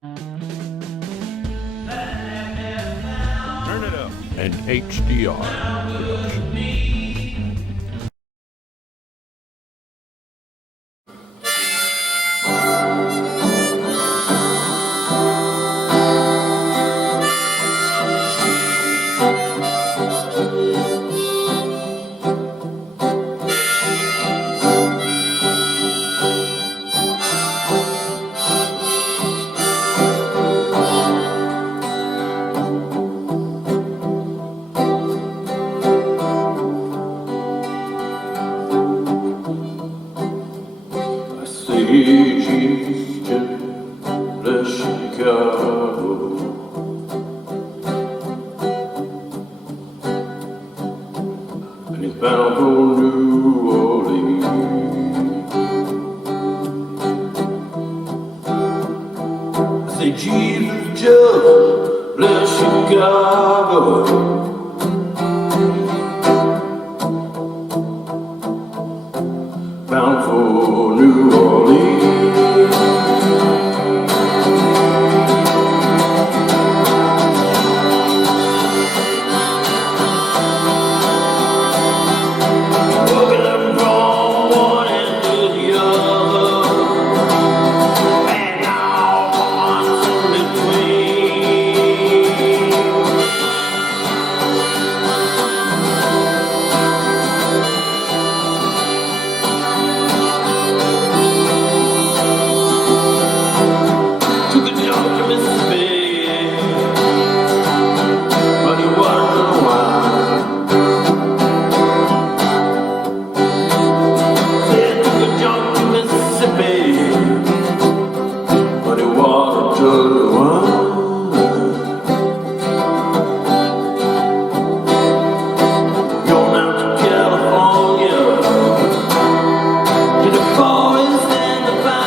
Turn it up. An HDR production. She's just Chicago, and he's bound for New Orleans. I say Jesus just left Chicago, bound for New Orleans. Walking up from one end to the other, and all in between. Took a jump to Mississippi, but it wasn't a while. Said took a jump to Mississippi, but it wasn't a while. Going out to California, to the forest and the pine.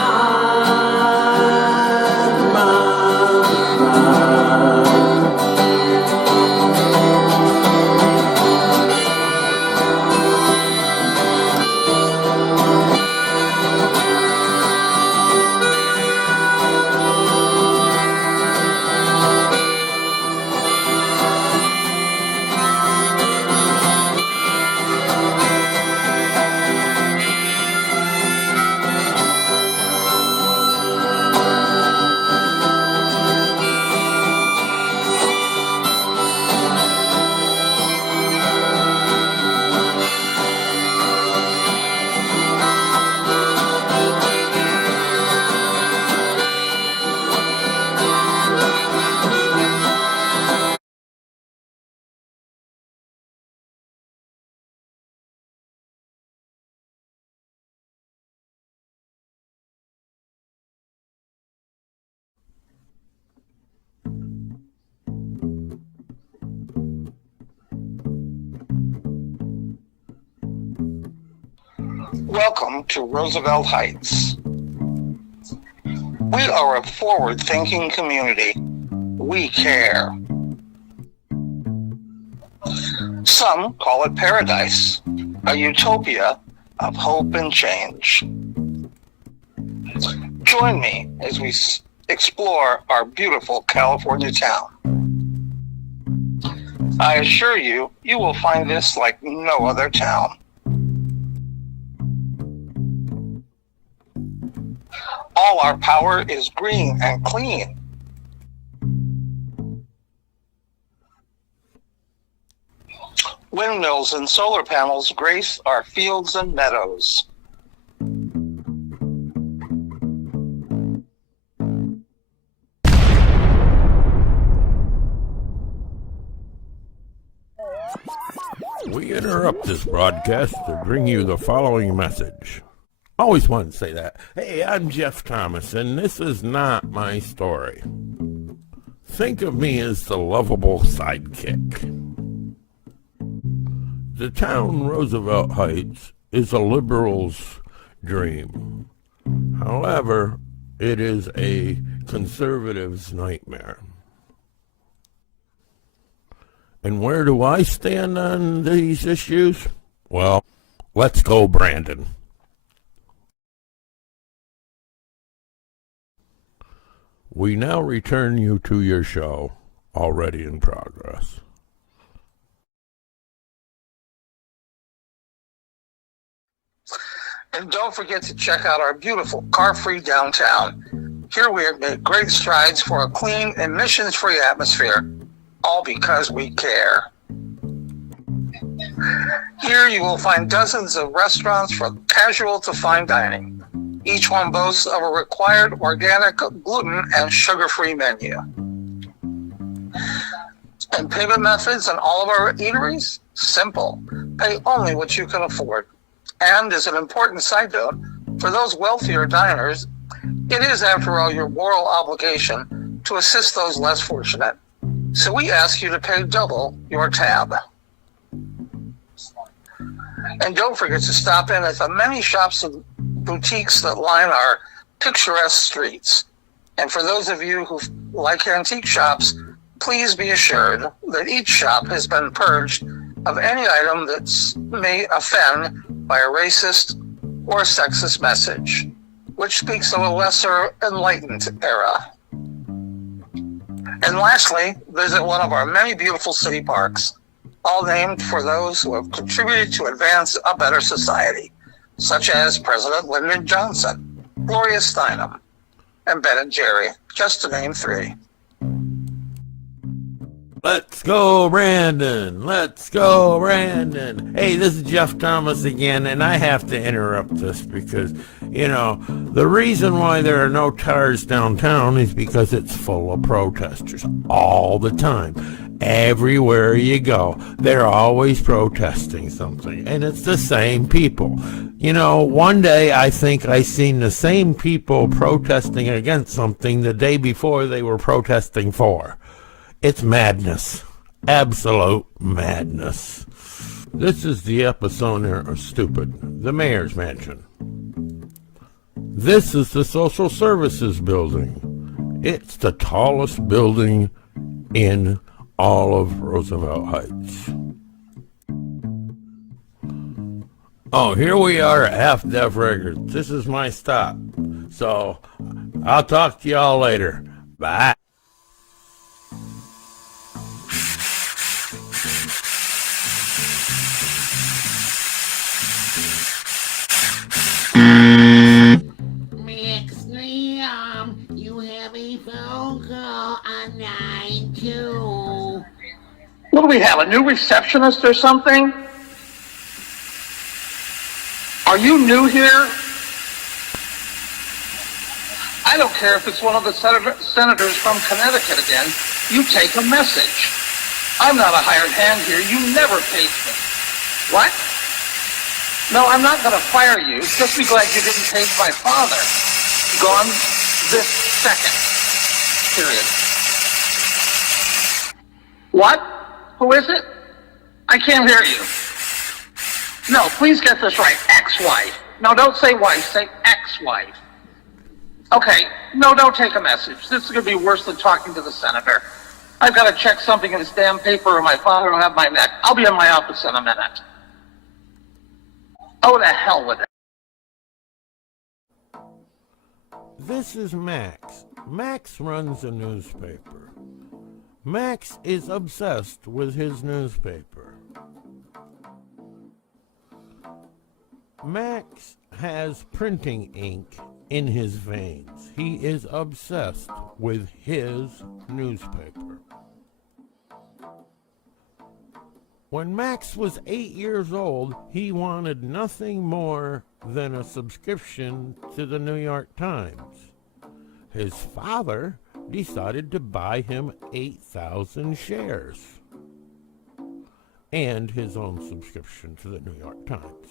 Welcome to Roosevelt Heights. We are a forward-thinking community. We care. Some call it paradise, a utopia of hope and change. Join me as we explore our beautiful California town. I assure you, you will find this like no other town. All our power is green and clean. Windmills and solar panels grace our fields and meadows. We interrupt this broadcast to bring you the following message. Always wanted to say that. Hey, I'm Jeff Thomas, and this is not my story. Think of me as the lovable sidekick. The town Roosevelt Heights is a liberal's dream. However, it is a conservative's nightmare. And where do I stand on these issues? Well, let's go, Brandon. We now return you to your show, already in progress. And don't forget to check out our beautiful car-free downtown. Here we have made great strides for a clean, emissions-free atmosphere, all because we care. Here you will find dozens of restaurants from casual to fine dining. Each one boasts of a required organic, gluten, and sugar-free menu. And payment methods in all of our eateries? Simple. Pay only what you can afford. And as an important side note, for those wealthier diners, it is, after all, your moral obligation to assist those less fortunate. So we ask you to pay double your tab. And don't forget to stop in at the many shops and boutiques that line our picturesque streets. And for those of you who like antique shops, please be assured that each shop has been purged of any item that may offend by a racist or sexist message, which speaks of a lesser enlightened era. And lastly, visit one of our many beautiful city parks, all named for those who have contributed to advance a better society, such as President Lyndon Johnson, Gloria Steinem, and Ben and Jerry, just to name three. Let's go, Brandon. Let's go, Brandon. Hey, this is Jeff Thomas again, and I have to interrupt this because, the reason why there are no tires downtown is because it's full of protesters all the time. Everywhere you go, they're always protesting something, and it's the same people. One day I think I seen the same people protesting against something the day before they were protesting for. It's madness. Absolute madness. This is the epicenter of stupid. The mayor's mansion. This is the social services building. It's the tallest building in all of Roosevelt Heights. Oh, here we are at Half Def Records. This is my stop. So, I'll talk to y'all later. Bye. You have a phone call on 92. What do we have, a new receptionist or something? Are you new here? I don't care if it's one of the senators from Connecticut again. You take a message. I'm not a hired hand here. You never paid me. What? No, I'm not going to fire you. Just be glad you didn't take my father. Gone this second. Period. What? Who is it? I can't hear you. No, please get this right. Ex-wife. No, don't say wife. Say ex-wife. Okay. No, don't take a message. This is going to be worse than talking to the senator. I've got to check something in this damn paper or my father will have my neck. I'll be in my office in a minute. Oh, to hell with it. This is Max. Max runs a newspaper. Max is obsessed with his newspaper. Max has printing ink in his veins. He is obsessed with his newspaper. When Max was 8 years old, he wanted nothing more than a subscription to the New York Times. His father decided to buy him 8,000 shares and his own subscription to the New York Times.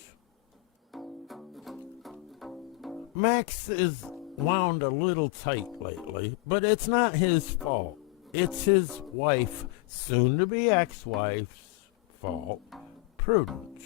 Max is wound a little tight lately, but it's not his fault. It's his wife, soon-to-be ex-wife's fault, Prudence.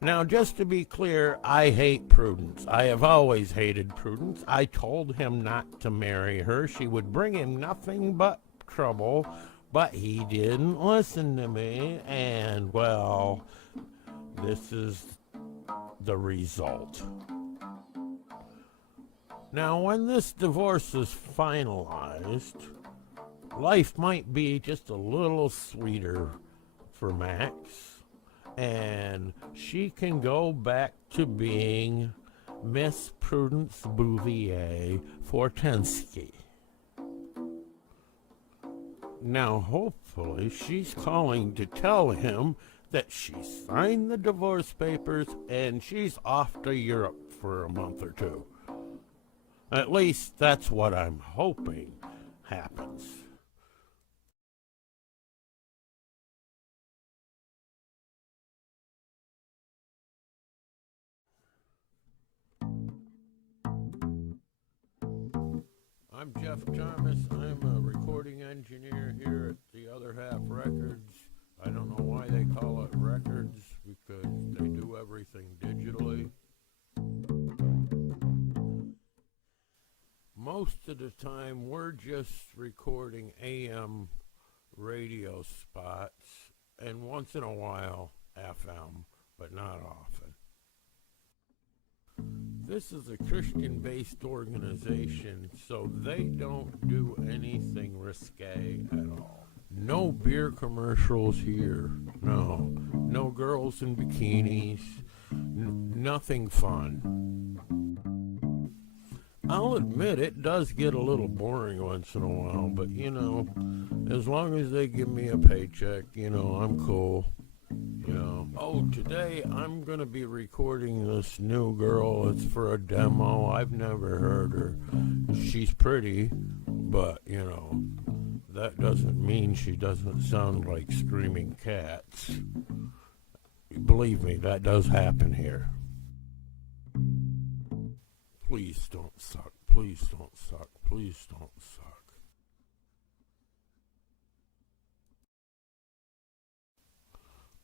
Now, just to be clear, I hate Prudence. I have always hated Prudence. I told him not to marry her. She would bring him nothing but trouble, but he didn't listen to me, and, well, this is the result. Now, when this divorce is finalized, life might be just a little sweeter for Max, and she can go back to being Miss Prudence Bouvier Fortensky. Now, hopefully, she's calling to tell him that she signed the divorce papers and she's off to Europe for a month or two. At least that's what I'm hoping happens. I'm Jeff Thomas. I'm a recording engineer here at The Other Half Records. I don't know why they call it records, because they do everything digitally. Most of the time, we're just recording AM radio spots, and once in a while, FM, but not often. This is a Christian-based organization, so they don't do anything risque at all. No beer commercials here. No girls in bikinis. Nothing fun. I'll admit it does get a little boring once in a while, but as long as they give me a paycheck, I'm cool. Oh, today I'm going to be recording this new girl. It's for a demo. I've never heard her. She's pretty, but, that doesn't mean she doesn't sound like screaming cats. Believe me, that does happen here. Please don't suck. Please don't suck. Please don't suck.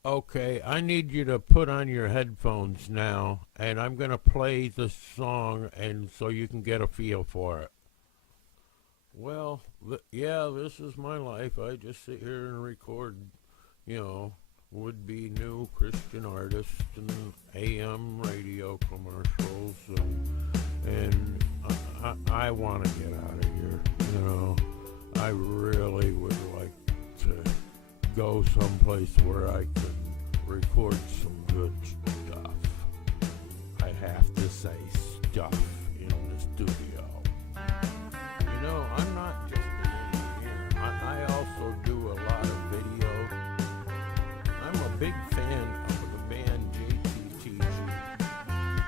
Okay, I need you to put on your headphones now, and I'm going to play the song and so you can get a feel for it. Well, this is my life. I just sit here and record, would-be new Christian artists and AM radio commercials, and I want to get out of here, I really would like to go someplace where I can record some good stuff. I have to say stuff in the studio. I'm not just an engineer. I also do a lot of video. I'm a big fan of the band JTTG.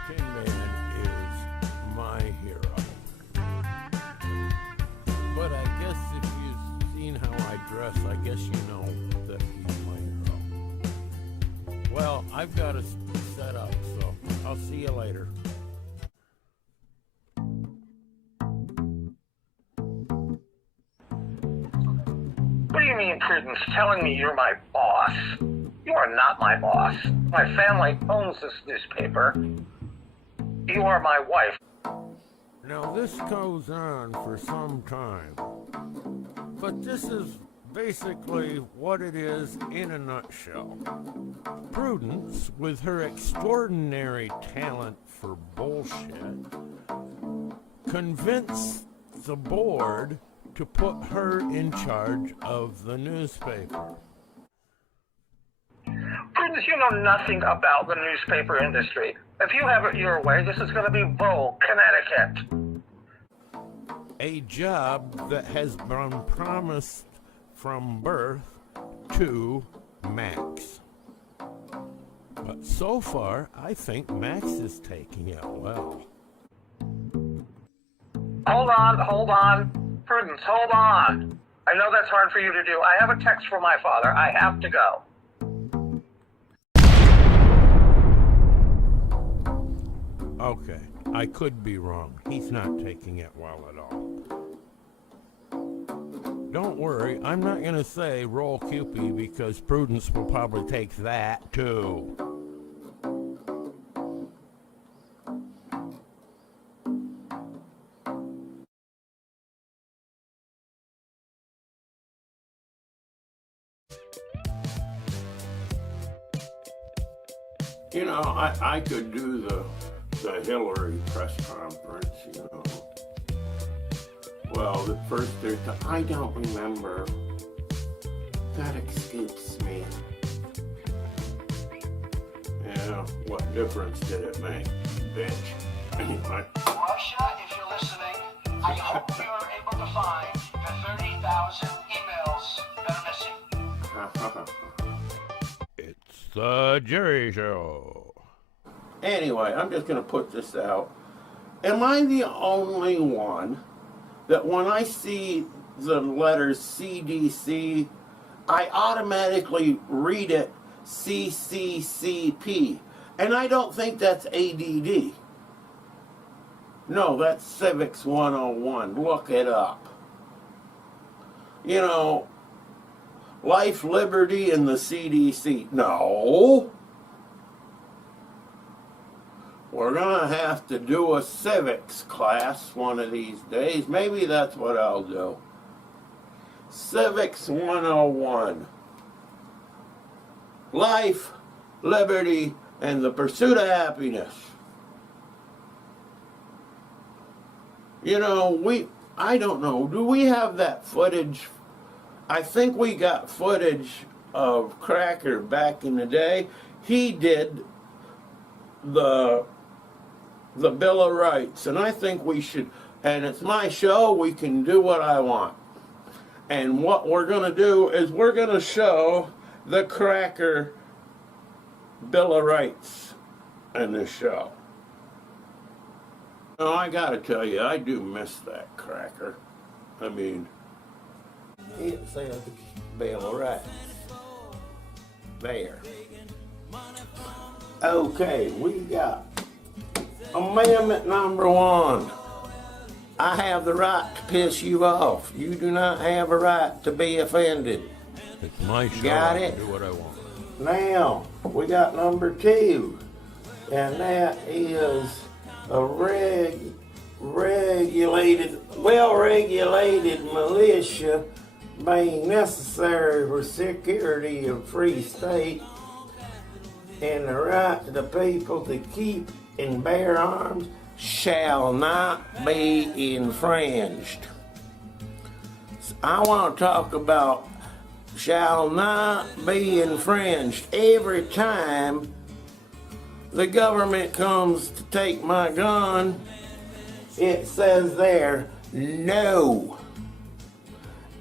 Tin Man is my hero. But I guess if you've seen how I dress, I guess you know that he's my hero. Well, I've got to set up, so I'll see you later. What do you mean, Prudence, telling me you're my boss? You are not my boss. My family owns this newspaper. You are my wife. Now, this goes on for some time, but this is basically what it is in a nutshell. Prudence, with her extraordinary talent for bullshit, convinced the board to put her in charge of the newspaper. Prudence, you know nothing about the newspaper industry. If you have it your way, this is going to be Bow, Connecticut. A job that has been promised from birth to Max. But so far, I think Max is taking it well. Hold on. Prudence, hold on. I know that's hard for you to do. I have a text from my father. I have to go. Okay, I could be wrong. He's not taking it well at all. Don't worry, I'm not going to say roll Cupid because Prudence will probably take that too. I could do the Hillary press conference, Well, the first I don't remember. That escapes me. Yeah, what difference did it make, bitch? Anyway. Russia, if you're listening, I hope you're able to find the 30,000 emails that are missing. It's the Jerry Show. Anyway, I'm just going to put this out. Am I the only one that when I see the letters CDC, I automatically read it CCCP? And I don't think that's ADD. No, that's Civics 101. Look it up. You know, life, liberty, and the CDC. No. We're going to have to do a civics class one of these days. Maybe that's what I'll do. Civics 101. Life, liberty, and the pursuit of happiness. You know, I don't know, do we have that footage? I think we got footage of Cracker back in the day. He did the Bill of Rights, and I think we should, and it's my show, we can do what I want. And what we're going to do is we're going to show the Cracker Bill of Rights in this show. Oh, I gotta tell you, I do miss that Cracker. I mean, it says Bill of Rights. There. Okay, we got Amendment number 1. I have the right to piss you off. You do not have a right to be offended. It's my show. Got I it? can do what I want. Now, we got number 2, and that is a well-regulated militia being necessary for security of free state and the right to the people to keep and bear arms shall not be infringed. I want to talk about shall not be infringed. Every time the government comes to take my gun, it says there, no.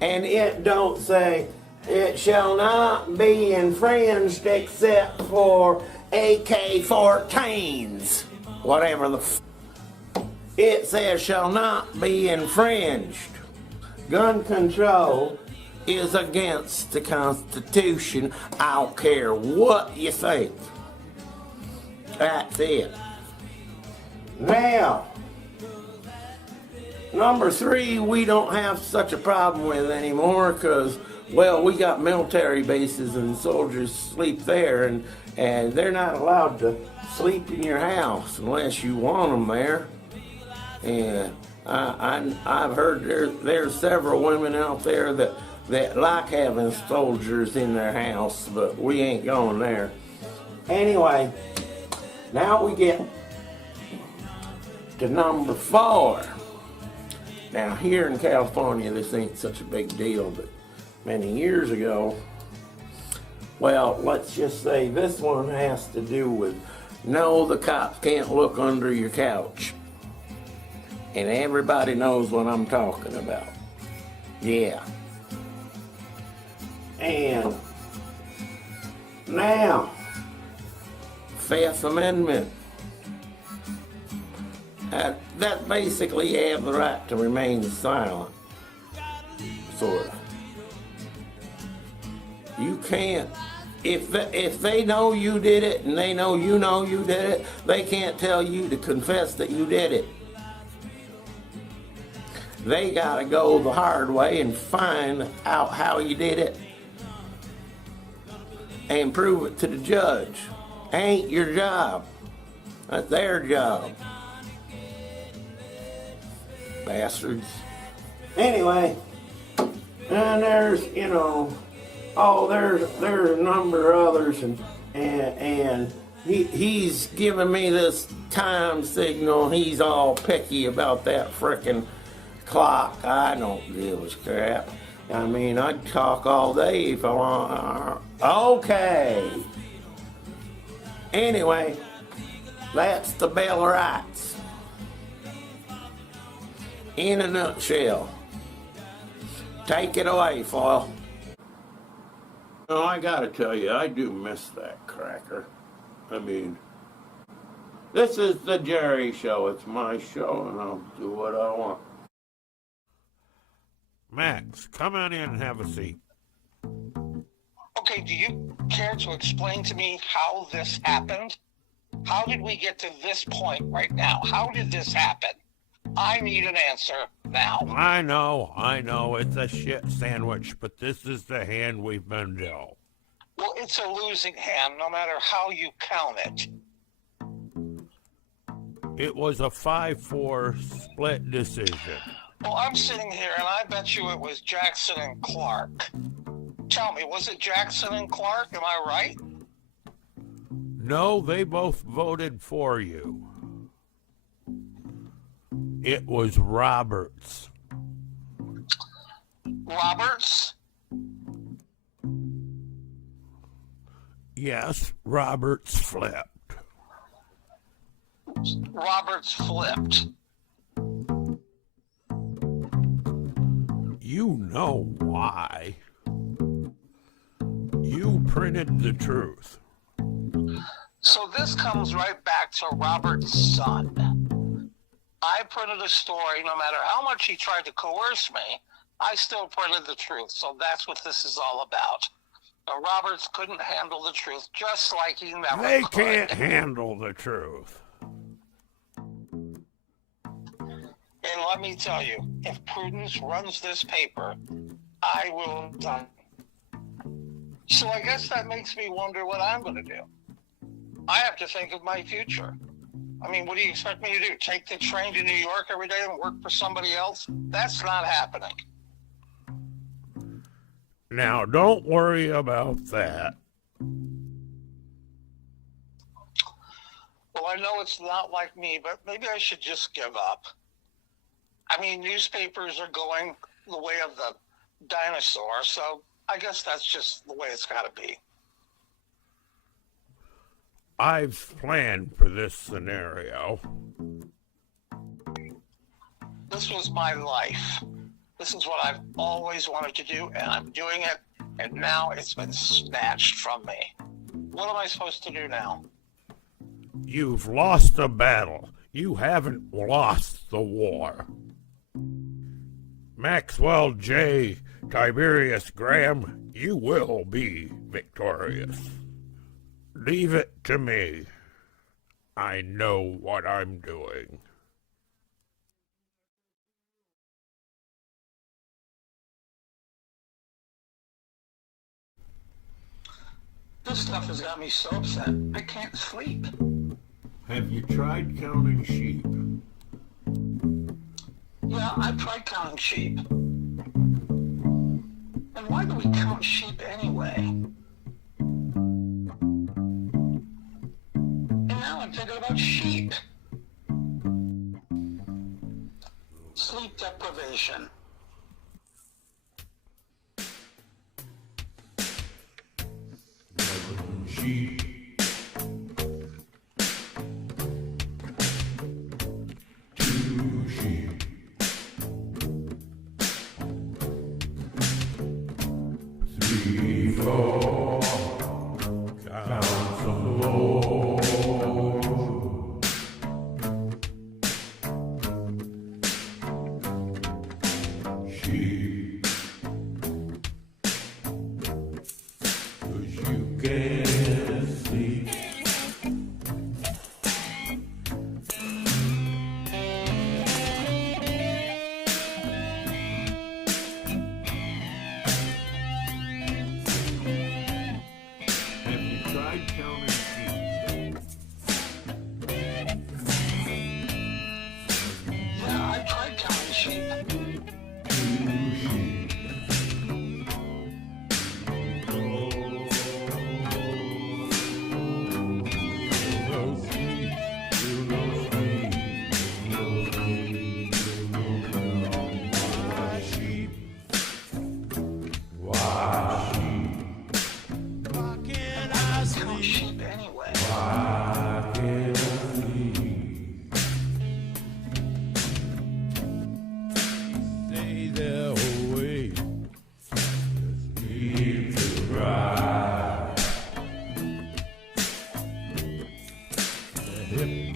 And it don't say, it shall not be infringed except for AK-14s. Whatever the it says shall not be infringed. Gun control is against the Constitution. I don't care what you think. That's it. Now, number 3, we don't have such a problem with anymore because, well, we got military bases and soldiers sleep there, and they're not allowed to sleep in your house unless you want them there. And I've heard there's several women out there that like having soldiers in their house, but we ain't going there. Anyway, now we get to number 4. Now here in California, this ain't such a big deal, but many years ago, well, let's just say this one has to do with, no, the cops can't look under your couch. And everybody knows what I'm talking about. Yeah. And now, 5th Amendment. That basically you have the right to remain silent. Sort of. You can't, if they know you did it and they know you did it, they can't tell you to confess that you did it. They gotta go the hard way and find out how you did it and prove it to the judge. Ain't your job. That's their job. Bastards. Anyway, and there's, you know, there's a number of others, and he's giving me this time signal. He's all picky about that frickin' clock. I don't give a crap. I mean, I'd talk all day if I want. Okay. Anyway, that's the Bill of Rights. In a nutshell. Take it away, Foyle. Oh, I gotta tell you, I do miss that cracker. I mean, this is the Jerry Show. It's my show, and I'll do what I want. Max, come on in and have a seat. Okay, do you care to explain to me how this happened? How did we get to this point right now? How did this happen? I need an answer now. I know, it's a shit sandwich, but this is the hand we've been dealt. Well, it's a losing hand, no matter how you count it. It was a 5-4 split decision. Well, I'm sitting here, and I bet you it was Jackson and Clark. Tell me, was it Jackson and Clark? Am I right? No, they both voted for you. It was Roberts. Roberts? Yes, Roberts flipped. Roberts flipped. You know why. You printed the truth. So this comes right back to Robert's son. I printed a story, no matter how much he tried to coerce me, I still printed the truth. So that's what this is all about. Roberts couldn't handle the truth, just like he never They could. can't handle the truth. And let me tell you, if Prudence runs this paper, I will die. So I guess that makes me wonder what I'm going to do. I have to think of my future. I mean, what do you expect me to do? Take the train to New York every day and work for somebody else? That's not happening. Now, don't worry about that. Well, I know it's not like me, but maybe I should just give up. I mean, newspapers are going the way of the dinosaur, so I guess that's just the way it's got to be. I've planned for this scenario. This was my life. This is what I've always wanted to do, and I'm doing it, and now it's been snatched from me. What am I supposed to do now? You've lost a battle. You haven't lost the war. Maxwell J. Tiberius Graham, you will be victorious. Leave it to me. I know what I'm doing. This stuff has got me so upset, I can't sleep. Have you tried counting sheep? Yeah, I've tried counting sheep. And why do we count sheep anyway? And now I'm thinking about sheep. Sleep deprivation. Sheep. Two sheep. Three, four. Count some more. Sheep. 'Cause you can't Sleep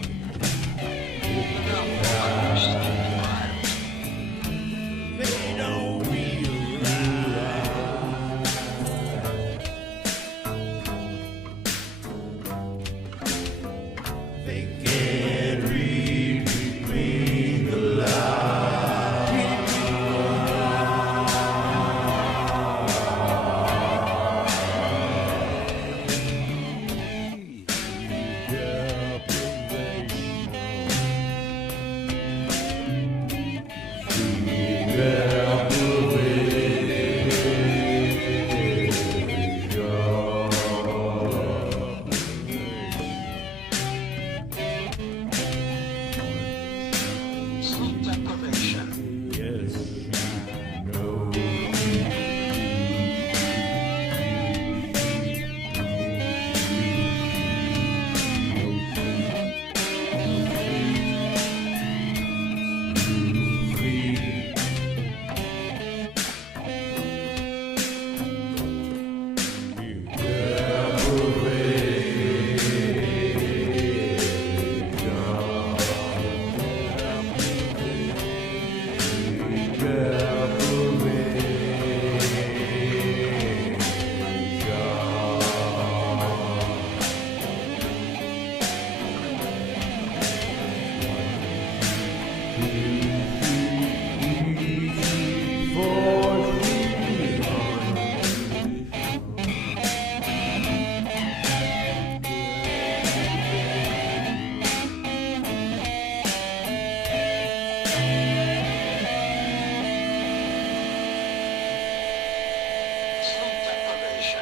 deprivation.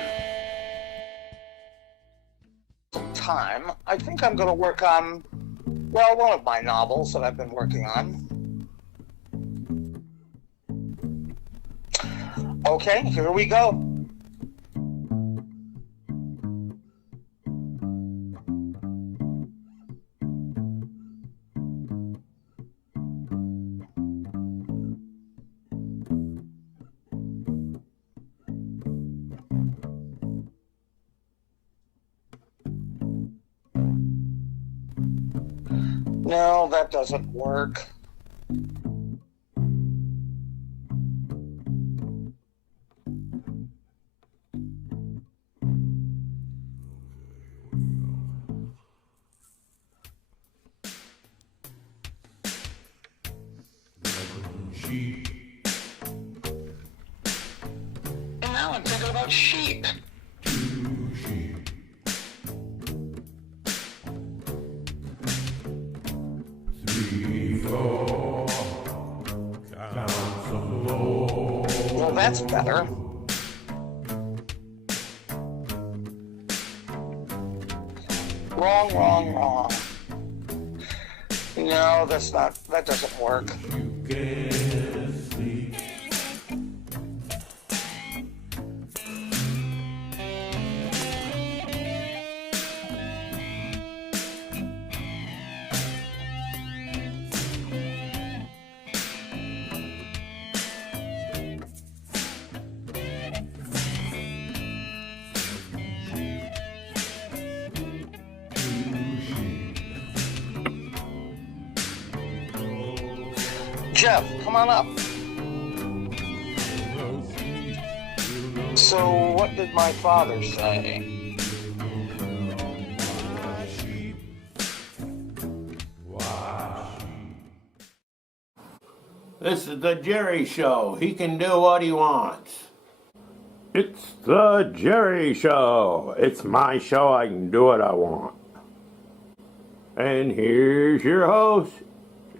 Time, I think I'm going to work on, well, one of my novels that I've been working on. Okay, here we go. No, that doesn't work. And now I'm thinking about sheep. Well, that's better. Wrong. No, that doesn't work. Jeff, come on up. So, what did my father say? This is the Jerry Show. He can do what he wants. It's the Jerry Show. It's my show. I can do what I want. And here's your host,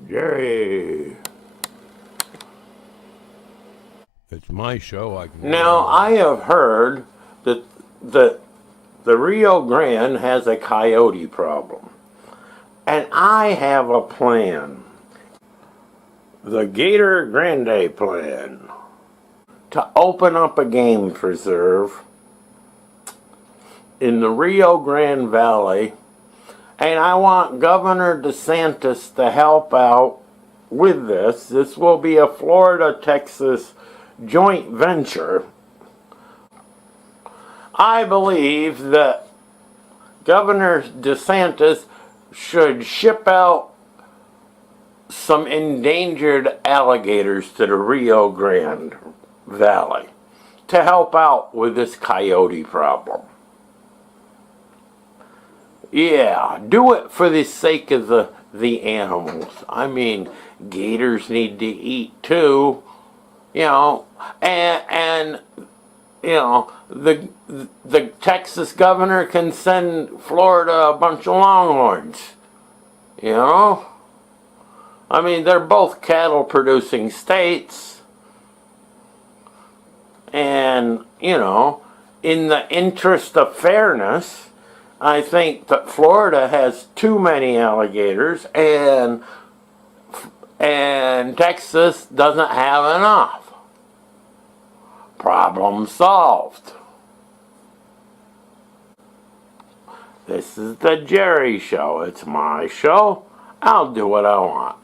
Jerry. It's my show. I can. Now, I have heard that the Rio Grande has a coyote problem. And I have a plan. The Gator Grande plan. To open up a game preserve in the Rio Grande Valley. And I want Governor DeSantis to help out with this. This will be a Florida-Texas joint venture. I believe that Governor DeSantis should ship out some endangered alligators to the Rio Grande Valley to help out with this coyote problem. Yeah, do it for the sake of the animals. I mean, gators need to eat too, you know, and you know, the Texas governor can send Florida a bunch of longhorns, you know? I mean, they're both cattle producing states. And, you know, in the interest of fairness, I think that Florida has too many alligators and Texas doesn't have enough. Problem solved. This is the Jerry Show. It's my show. I'll do what I want.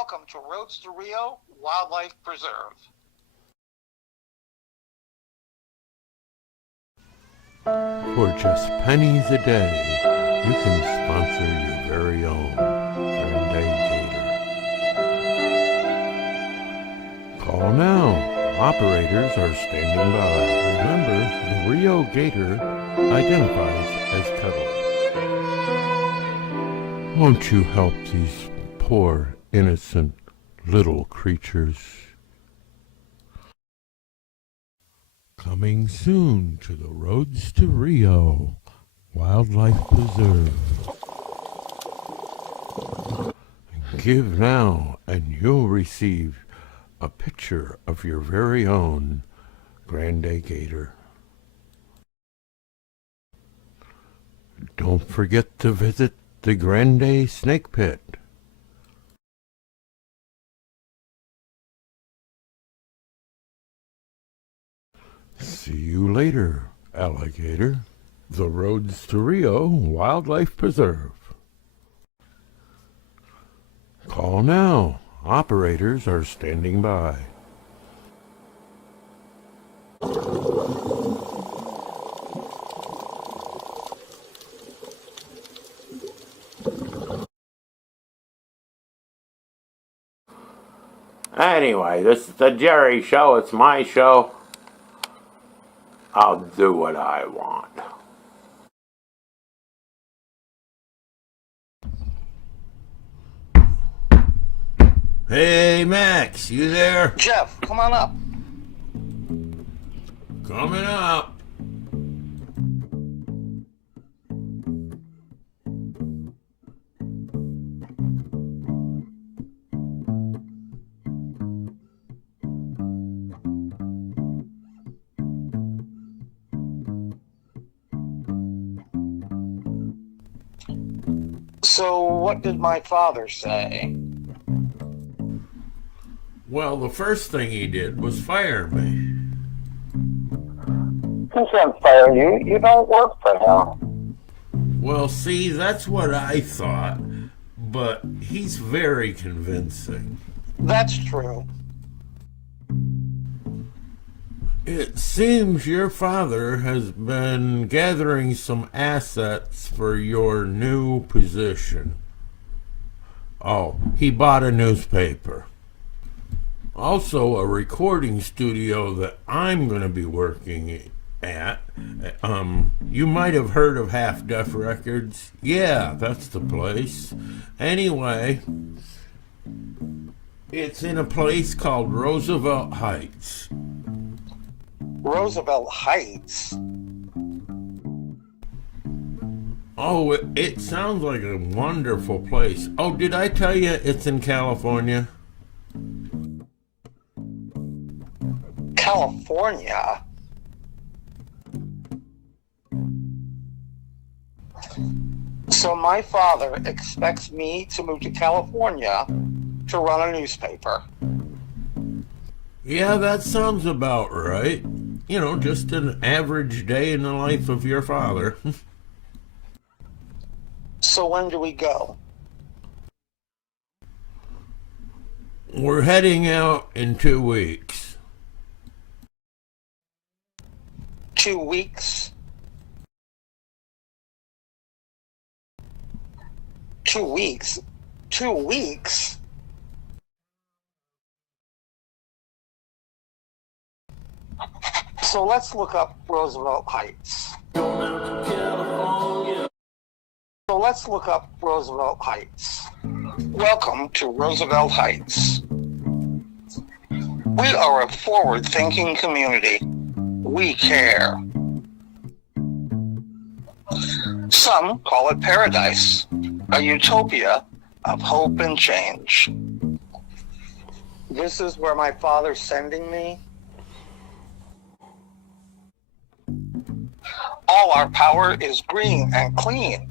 Welcome to Roads to Rio Wildlife Preserve. For just pennies a day, you can sponsor your very own Grande Gator. Call now. Operators are standing by. Remember, the Rio Gator identifies as cuddly. Won't you help these poor, innocent little creatures? Coming soon to the Roads to Rio Wildlife Preserve. Give now and you'll receive a picture of your very own Grande Gator. Don't forget to visit the Grande Snake Pit. See you later, alligator. The Roads to Rio Wildlife Preserve. Call now. Operators are standing by. Anyway, this is the Jerry Show. It's my show. I'll do what I want. Hey, Max, you there? Jeff, come on up. Coming up. So, what did my father say? Well, the first thing he did was fire me. He can't fire you. You don't work for him. Well, see, that's what I thought, but he's very convincing. That's true. It seems your father has been gathering some assets for your new position. Oh, he bought a newspaper. Also, a recording studio that I'm going to be working at. You might have heard of Half Deaf Records. Yeah, that's the place. Anyway, it's in a place called Roosevelt Heights. Roosevelt Heights? Oh, it sounds like a wonderful place. Oh, did I tell you it's in California? California? So my father expects me to move to California to run a newspaper. Yeah, that sounds about right. You know, just an average day in the life of your father. So when do we go? We're heading out in 2 weeks. 2 weeks? 2 weeks? 2 weeks? So let's look up Roosevelt Heights. California. So let's look up Roosevelt Heights. Welcome to Roosevelt Heights. We are a forward-thinking community. We care. Some call it paradise, a utopia of hope and change. This is where my father's sending me. All our power is green and clean.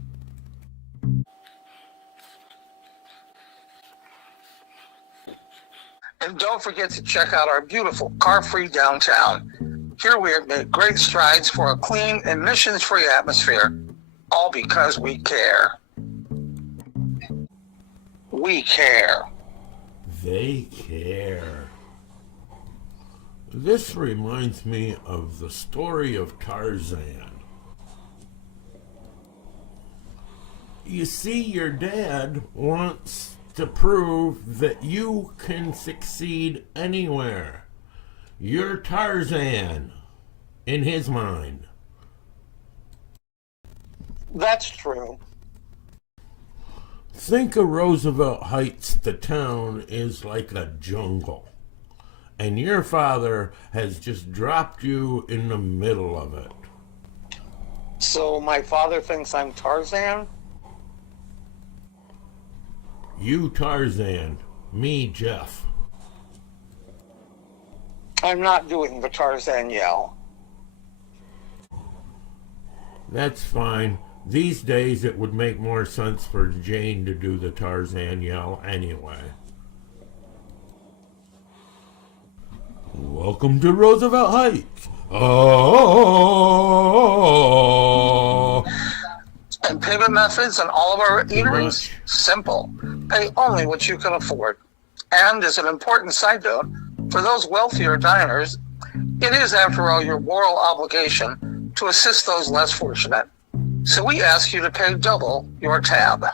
And don't forget to check out our beautiful car-free downtown. Here we have made great strides for a clean, emissions-free atmosphere, all because we care. We care. They care. This reminds me of the story of Tarzan. You see, your dad wants to prove that you can succeed anywhere. You're Tarzan in his mind. That's true. Think of Roosevelt Heights, the town is like a jungle. And your father has just dropped you in the middle of it. So my father thinks I'm Tarzan? You Tarzan, me Jeff. I'm not doing the Tarzan yell. That's fine. These days it would make more sense for Jane to do the Tarzan yell anyway. Welcome to Roosevelt Heights. Oh. And payment methods in all of our eateries? much. Simple. Pay only what you can afford. And as an important side note, for those wealthier diners, it is, after all, your moral obligation to assist those less fortunate. So we ask you to pay double your tab.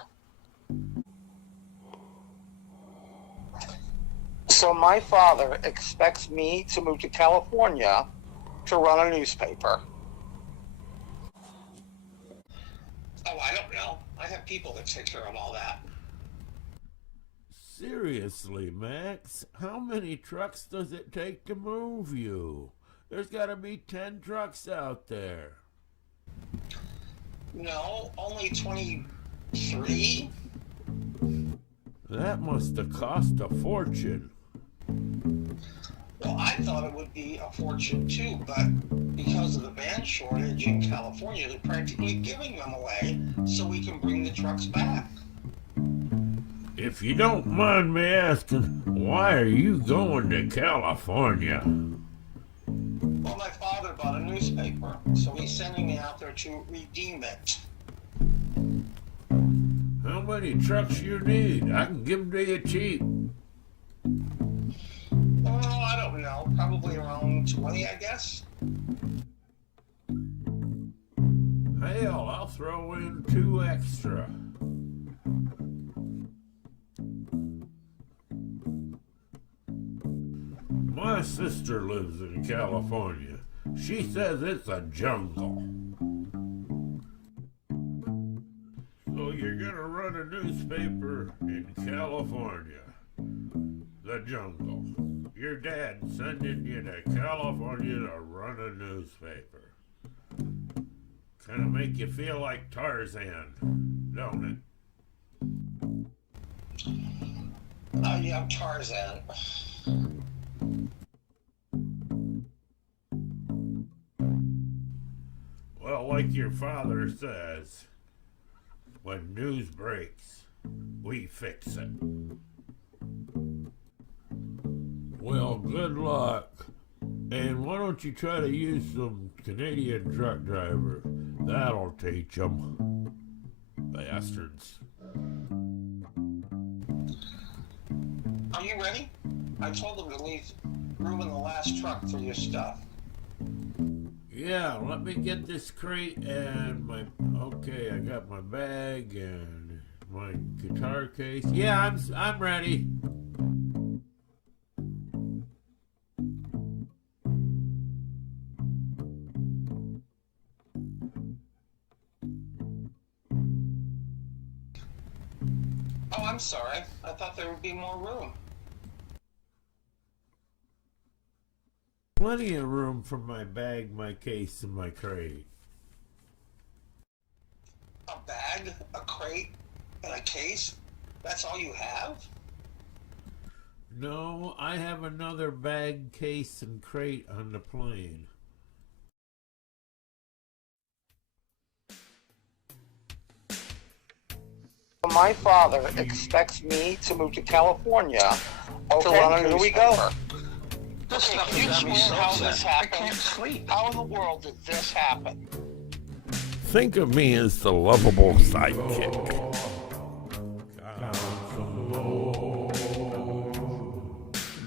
So my father expects me to move to California to run a newspaper. Oh, I don't know. I have people that take care of all that. Seriously, Max, how many trucks does it take to move you? There's got to be 10 trucks out there. No, only 23? That must have cost a fortune. Well, I thought it would be a fortune too, but because of the van shortage in California, they're practically giving them away so we can bring the trucks back. If you don't mind me asking, why are you going to California? Well, my father bought a newspaper, so he's sending me out there to redeem it. How many trucks you need? I can give them to you cheap. Oh, I don't know. Probably around 20, I guess. Hell, I'll throw in 2 extra. My sister lives in California. She says it's a jungle. So you're gonna run a newspaper in California. The jungle. Your dad sending you to California to run a newspaper. Kind of make you feel like Tarzan, don't it? Yeah, Tarzan. Well, like your father says, when news breaks, we fix it. Well, good luck. And why don't you try to use some Canadian truck drivers? That'll teach them. Bastards. Are you ready? I told them to leave room in the last truck for your stuff. Yeah, let me get this crate and my... Okay, I got my bag and My guitar case. Yeah, I'm ready. Oh, I'm sorry. I thought there would be more room. Plenty of room for my bag, my case, and my crate. A bag, a crate, and a case? That's all you have? No, I have another bag, case, and crate on the plane. My father expects me to move to California to run a newspaper. This stuff can you has got me explain so how upset. this I happened? can't sleep. How in the world did this happen? Think of me as the lovable sidekick.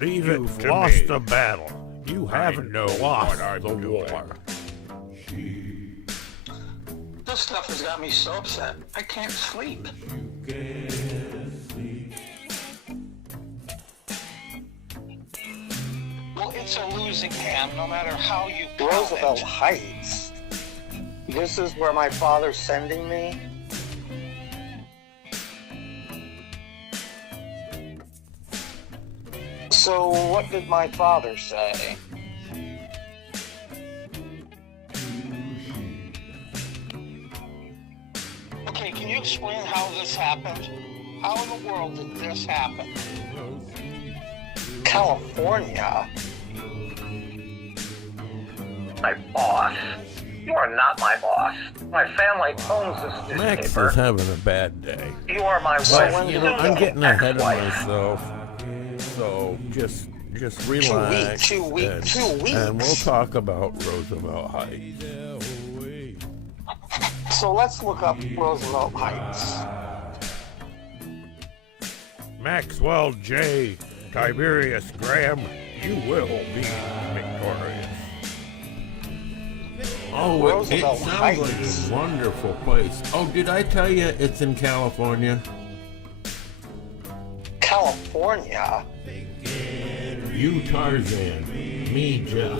Leave it You've to lost me. the battle. You haven't haven't lost lost the the war. war. This stuff has got me so upset. I can't sleep. Well, it's a losing hand no matter how you count Roosevelt it. Heights. This is where my father's sending me. So what did my father say? Okay, can you explain how this happened? How in the world did this happen? California? My boss. You are not my boss. My family owns this Max newspaper. is having a bad day. You are my But, wife. You know, I'm getting ahead of Ex-wife. myself. So just relax. 2 weeks. And we'll talk about Roosevelt Heights. So let's look up Roosevelt Heights. Maxwell J. Tiberius Graham, you will be victorious. Oh, it Roosevelt sounds like Heights. a wonderful place. Oh, did I tell you it's in California? California? You Tarzan, me Jeff.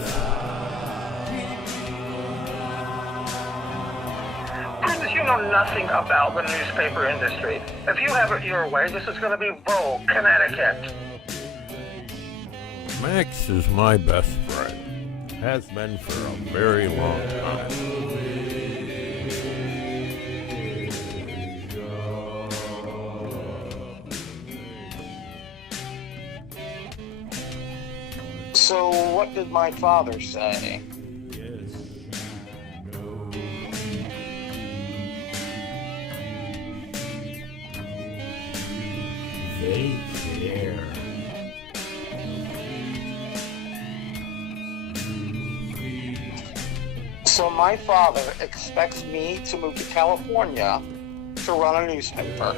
Prudence, you know nothing about the newspaper industry. If you have it your way, this is going to be Bow, Connecticut. Max is my best friend. Has been for a very long time. So what did my father say? They care. So my father expects me to move to California to run a newspaper.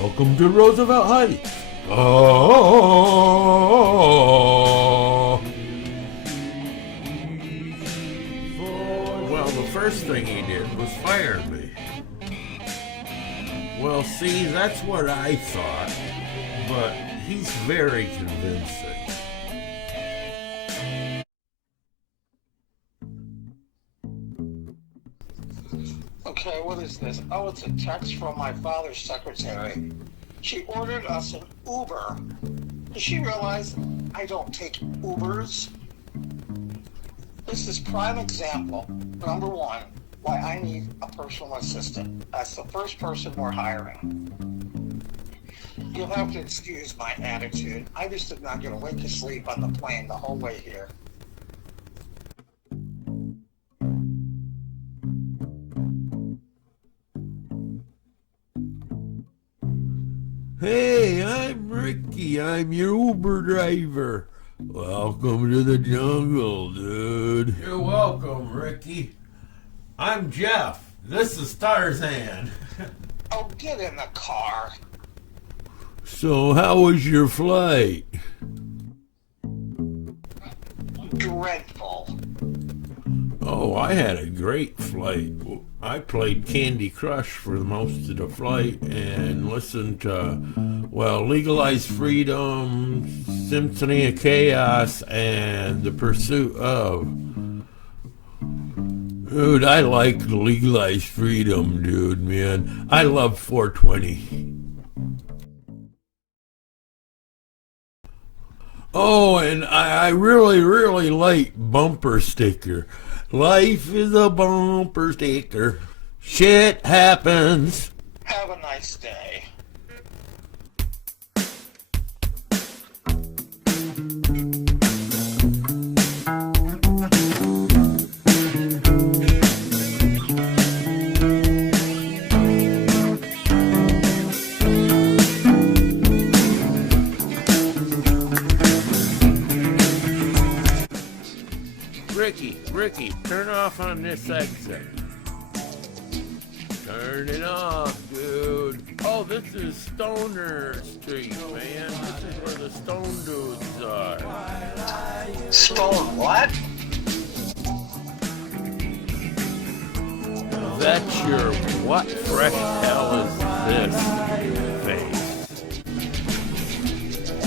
Welcome to Roosevelt Heights. Oh. Well, the first thing he did was fire me. Well, see, that's what I thought, but he's very convincing. Okay, what is this? Oh, it's a text from my father's secretary. She ordered us an Uber. Does she realize I don't take Ubers? This is prime example, number one, why I need a personal assistant. That's the first person we're hiring. You'll have to excuse my attitude. I just did not get a wink of sleep on the plane the whole way here. Hey, I'm Ricky. I'm your Uber driver. Welcome to the jungle, dude. You're welcome, Ricky. I'm Jeff. This is Tarzan. Oh, get in the car. So how was your flight? Dreadful. Oh, I had a great flight. I played Candy Crush for most of the flight and listened to, well, Legalized Freedom, Symphony of Chaos, and The Pursuit of. Dude, I like Legalized Freedom, dude, man. I love 420. Oh, and I really, really like Bumper Sticker. Life is a bumper sticker. Shit happens. Have a nice day. Ricky, turn off on this exit. Turn it off, dude. Oh, this is Stoner Street, man. This is where the Stone Dudes are. Stone what? That's your what fresh hell is this face?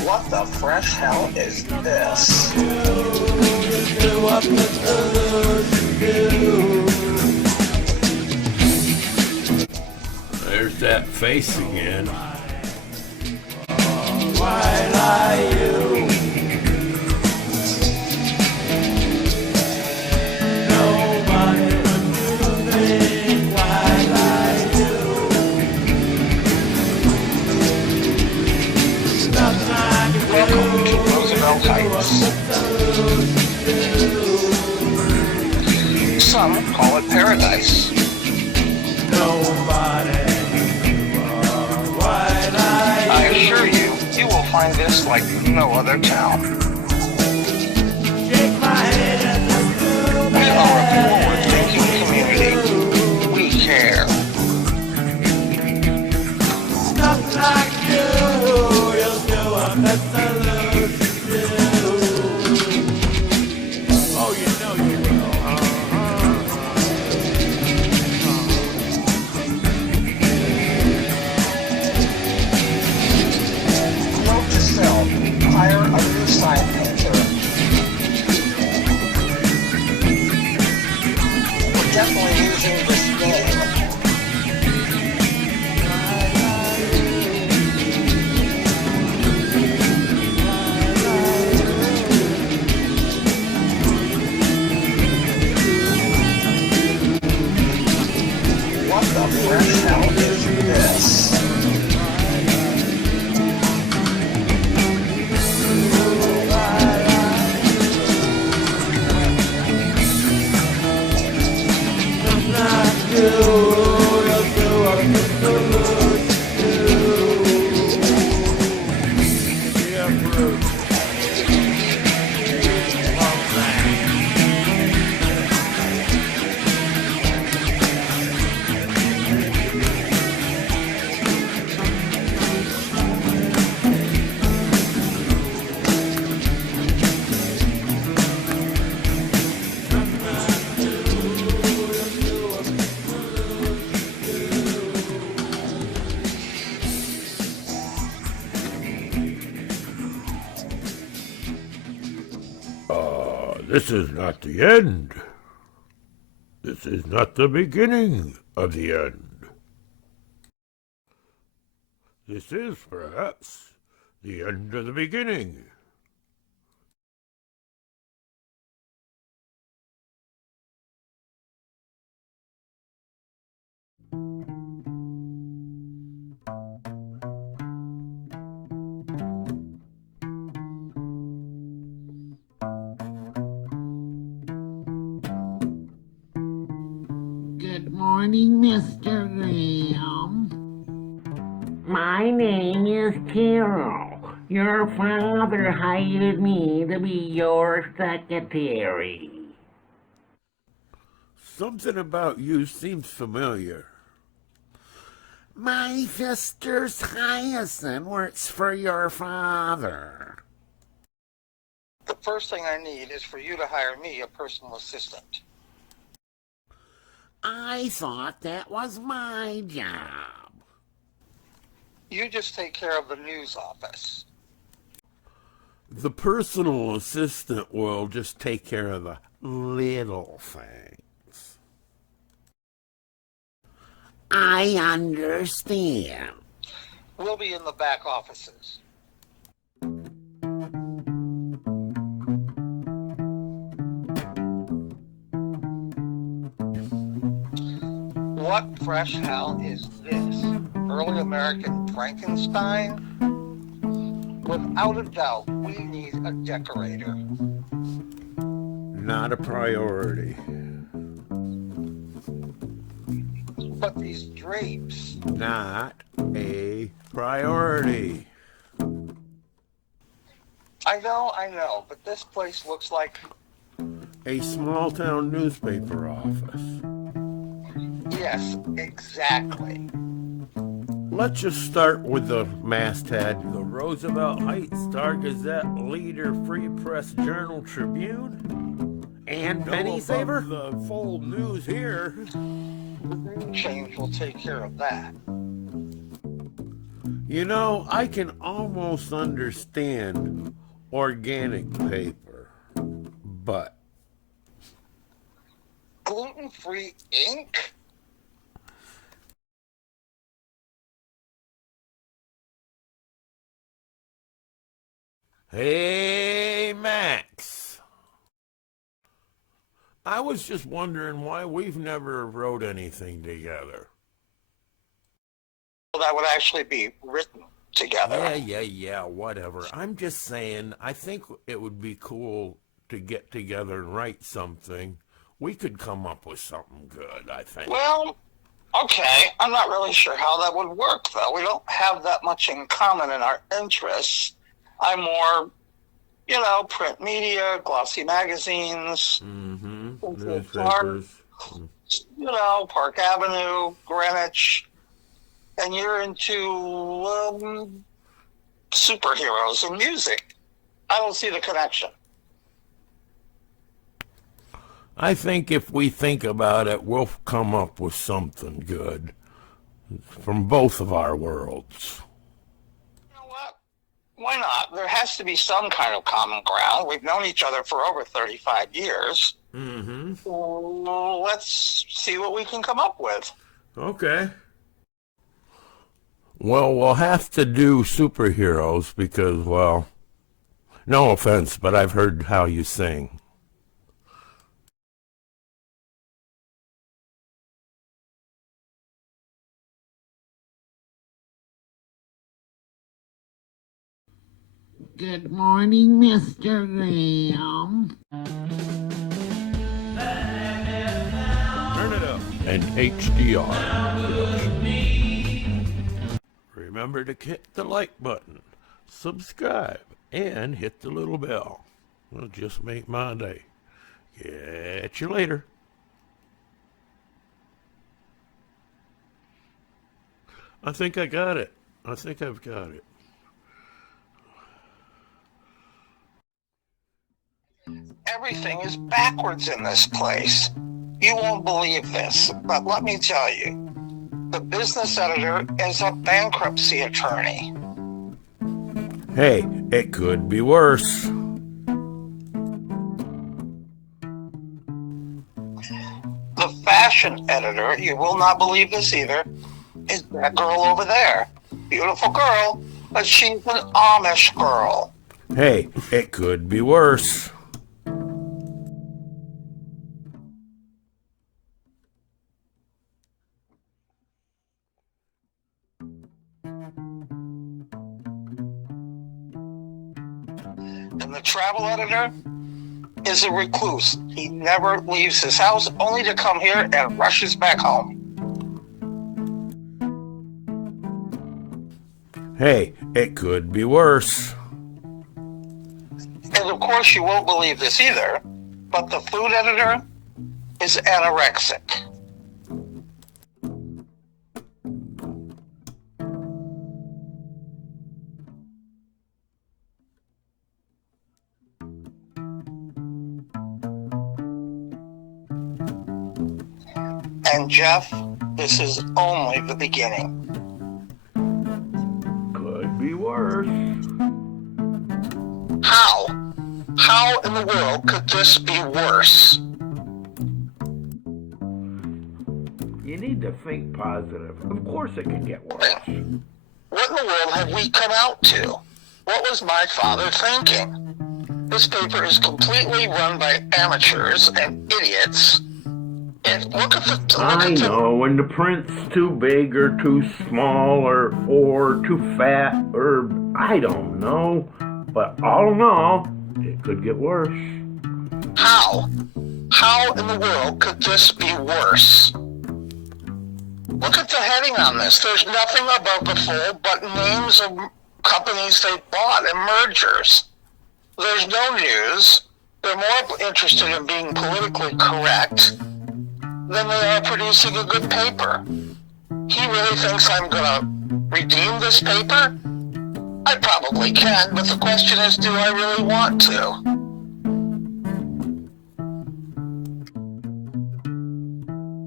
What the fresh hell is this? There's that face again. Why lie you? Nobody would do things. Why lie you? Welcome to Roosevelt Heights. Some call it paradise. I assure you, you will find this like no other town. We are a forward-thinking community. We care. Oh, you know you will. Note to self, hire a new sign painter. We're definitely using this game. What the fresh hell is this? This is not the end. This is not the beginning of the end. This is, perhaps, the end of the beginning. Good morning, Mr. Graham. My name is Carol. Your father hired me to be your secretary. Something about you seems familiar. My sister's Hyacinth works for your father. The first thing I need is for you to hire me a personal assistant. I thought that was my job. You just take care of the news office. The personal assistant will just take care of the little things. I understand. We'll be in the back offices. What fresh hell is this? Early American Frankenstein? Without a doubt, we need a decorator. Not a priority. But these drapes, Not a priority. I know, but this place looks like, A small town newspaper office. yes, exactly. Let's just start with the masthead. The Roosevelt Heights Star Gazette Leader Free Press Journal Tribune. And Penny Saver. The full news here. Change will take care of that. You know, I can almost understand organic paper, but Gluten-free ink? hey, Max. I was just wondering why we've never wrote anything together. Well, that would actually be written together. Yeah, whatever. I'm just saying, I think it would be cool to get together and write something. We could come up with something good, I think. Well, okay. I'm not really sure how that would work, though. We don't have that much in common in our interests. I'm more, print media, glossy magazines, Newspapers. Park Avenue, Greenwich. And you're into superheroes and music. I don't see the connection. I think if we think about it, we'll come up with something good from both of our worlds. You know what? Why not? There has to be some kind of common ground. We've known each other for over 35 years. So let's see what we can come up with. Okay. Well, we'll have to do superheroes because, well, no offense, but I've heard how you sing. Good morning, Mr. Graham. Turn it up. An HDR production. Remember to hit the like button, subscribe, and hit the little bell. It'll just make my day. Catch you later. I think I got it. I think I've got it. Everything is backwards in this place. You won't believe this, but let me tell you. The business editor is a bankruptcy attorney. Hey, it could be worse. The fashion editor, you will not believe this either, is that girl over there. Beautiful girl, but she's an Amish girl. Hey, it could be worse. And the travel editor is a recluse. He never leaves his house, only to come here and rushes back home. Hey, it could be worse. And of course, you won't believe this either, but the food editor is anorexic. And Jeff, this is only the beginning. Could be worse. How? How in the world could this be worse? You need to think positive. Of course it can get worse. What in the world have we come out to? What was my father thinking? This paper is completely run by amateurs and idiots. And look at the... I know, when the print's too big or too small or too fat or I don't know. But all in all, it could get worse. How? How in the world could this be worse? Look at the heading on this. There's nothing above the fold but names of companies they bought and mergers. There's no news. They're more interested in being politically correct than they are producing a good paper. He really thinks I'm going to redeem this paper? I probably can, but the question is, do I really want to?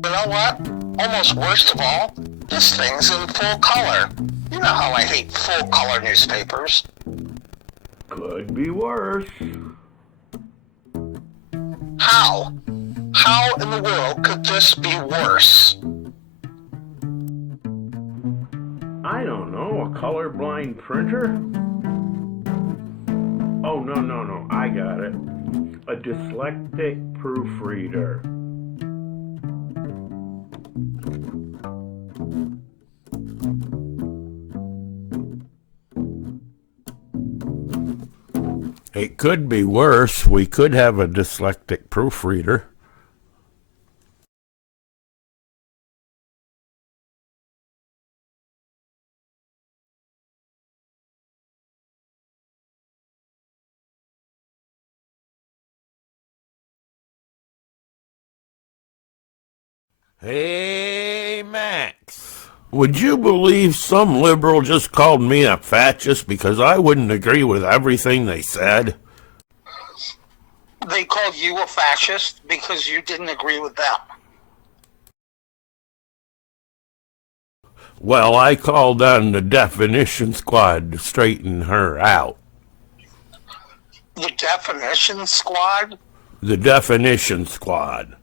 You know what? Almost worst of all, this thing's in full color. You know how I hate full color newspapers. Could be worse. How? How in the world could this be worse? I don't know, a colorblind printer? Oh, no, I got it. A dyslexic proofreader. It could be worse. We could have a dyslexic proofreader. Hey, Max. Would you believe some liberal just called me a fascist because I wouldn't agree with everything they said? They called you a fascist because you didn't agree with them. Well, I called on the definition squad to straighten her out. The definition squad? The definition squad.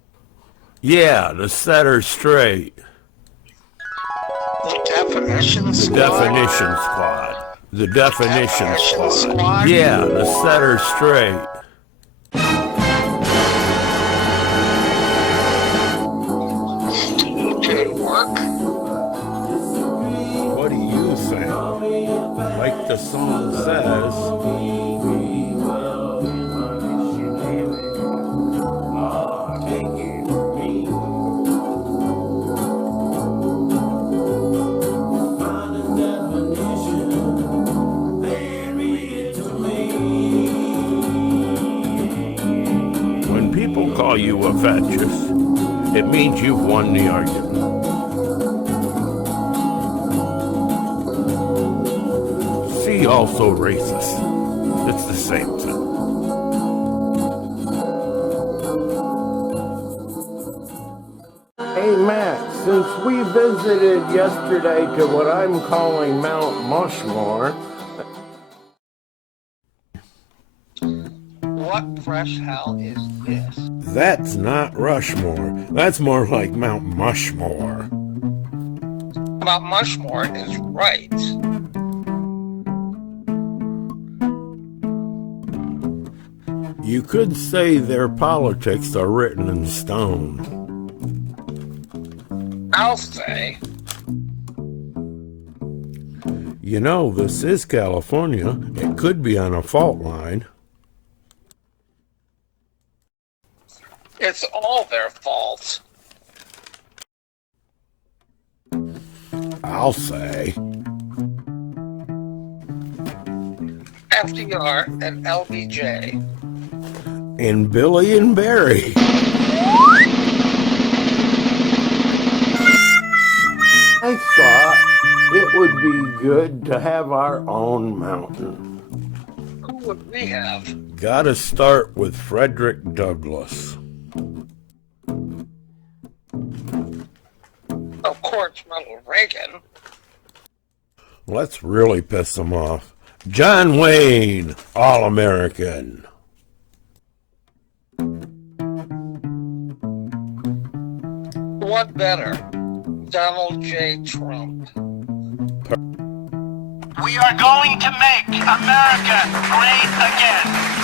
Yeah, to set her straight. The definition squad? Definition squad. The definition Definition squad. squad? Yeah, to set her straight. Did it work? What do you think? Like the song says, when people call you a fascist, it means you've won the argument. See also racist. It's the same thing. Hey Max, since we visited yesterday to what I'm calling Mount Mushmore, What fresh hell is this? that's not Rushmore. That's more like Mount Mushmore. Mount Mushmore is right. You could say their politics are written in stone. I'll say. You know, this is California. It could be on a fault line. It's all their fault. I'll say. FDR and LBJ. And Billy and Barry. I thought it would be good to have our own mountain. Who would we have? Gotta start with Frederick Douglass. torch Ronald Reagan. Let's really piss them off. John Wayne, All-American. What better? Donald J. Trump. We are going to make America great again.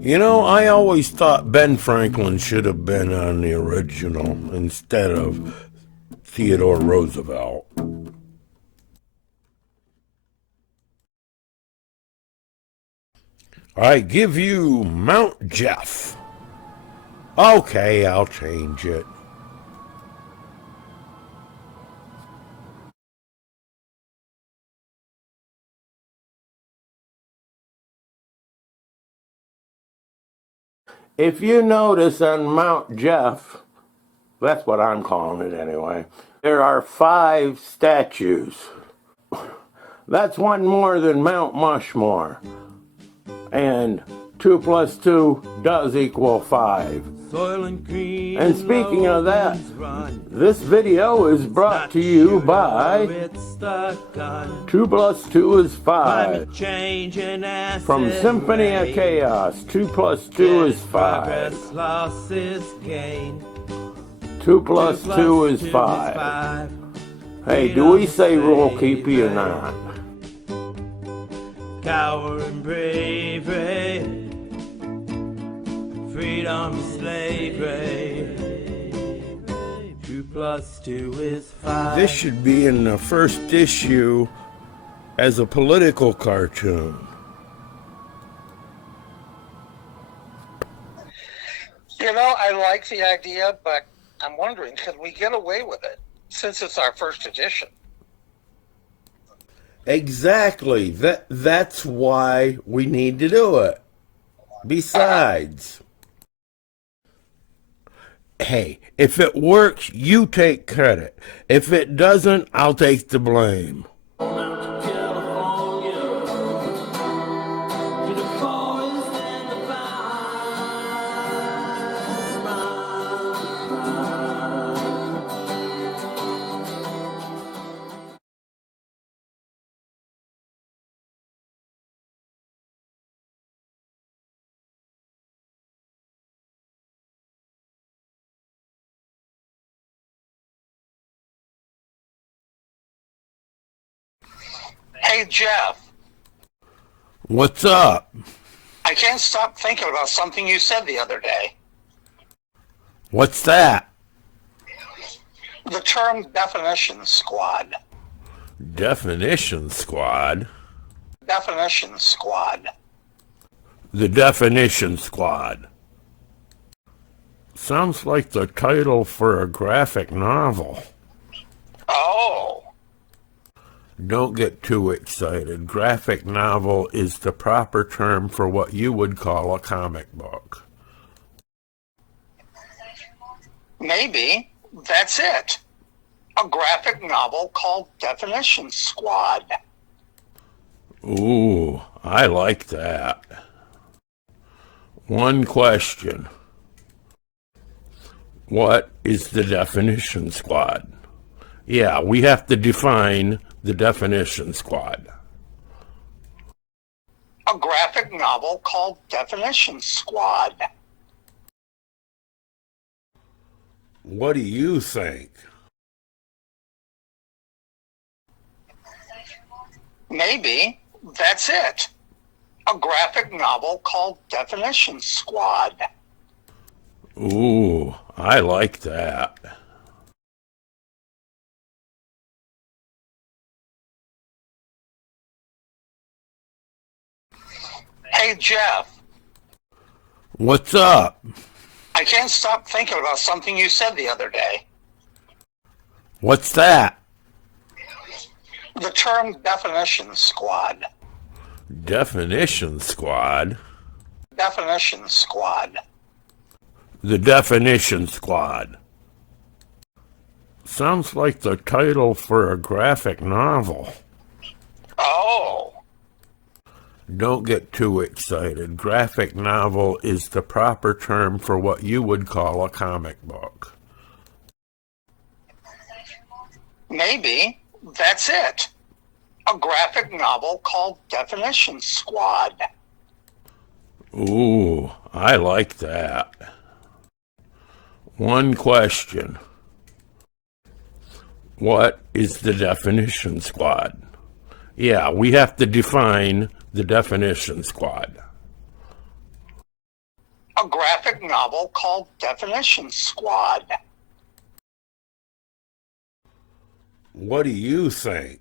You know, I always thought Ben Franklin should have been on the original instead of Theodore Roosevelt. I give you Mount Jeff. Okay, I'll change it. If you notice on Mount Jeff, that's what I'm calling it anyway, there are 5 statues. That's one more than Mount Mushmore. And 2 plus 2 does equal 5. And speaking of that, this video is brought to you by 2 plus 2 is 5. From Symphony of Chaos, 2 plus 2 is 5. 2 plus 2 is 5. Hey, do we say rule keepy or not? Power and bravery, freedom, slavery. 2 plus 2 is 5. This should be in the first issue as a political cartoon. You know, I like the idea, but I'm wondering, could we get away with it since it's our first edition? Exactly. That's why we need to do it. Besides, hey, if it works, you take credit. If it doesn't, I'll take the blame. Hey, Jeff, What's up? I can't stop thinking about something you said the other day. What's that? The term definition squad. Definition Squad? Definition squad. The Definition Squad. Sounds like the title for a graphic novel. Oh, Don't get too excited. Graphic novel is the proper term for what you would call a comic book. maybe that's it. A graphic novel called Definition Squad. Ooh, I like that. One question. What is the Definition Squad? Yeah, we have to define the Definition Squad. A graphic novel called Definition Squad. What do you think? Maybe that's it. A graphic novel called Definition Squad. Ooh, I like that. Hey, Jeff, What's up? I can't stop thinking about something you said the other day. What's that? The term Definition Squad. Definition Squad? Definition Squad. The Definition Squad. Sounds like the title for a graphic novel. Oh, Don't get too excited. Graphic novel is the proper term for what you would call a comic book. Maybe that's it. A graphic novel called Definition Squad. Ooh, I like that. One question. What is the definition squad? Yeah, we have to define the definition squad. A graphic novel called Definition Squad. What do you think?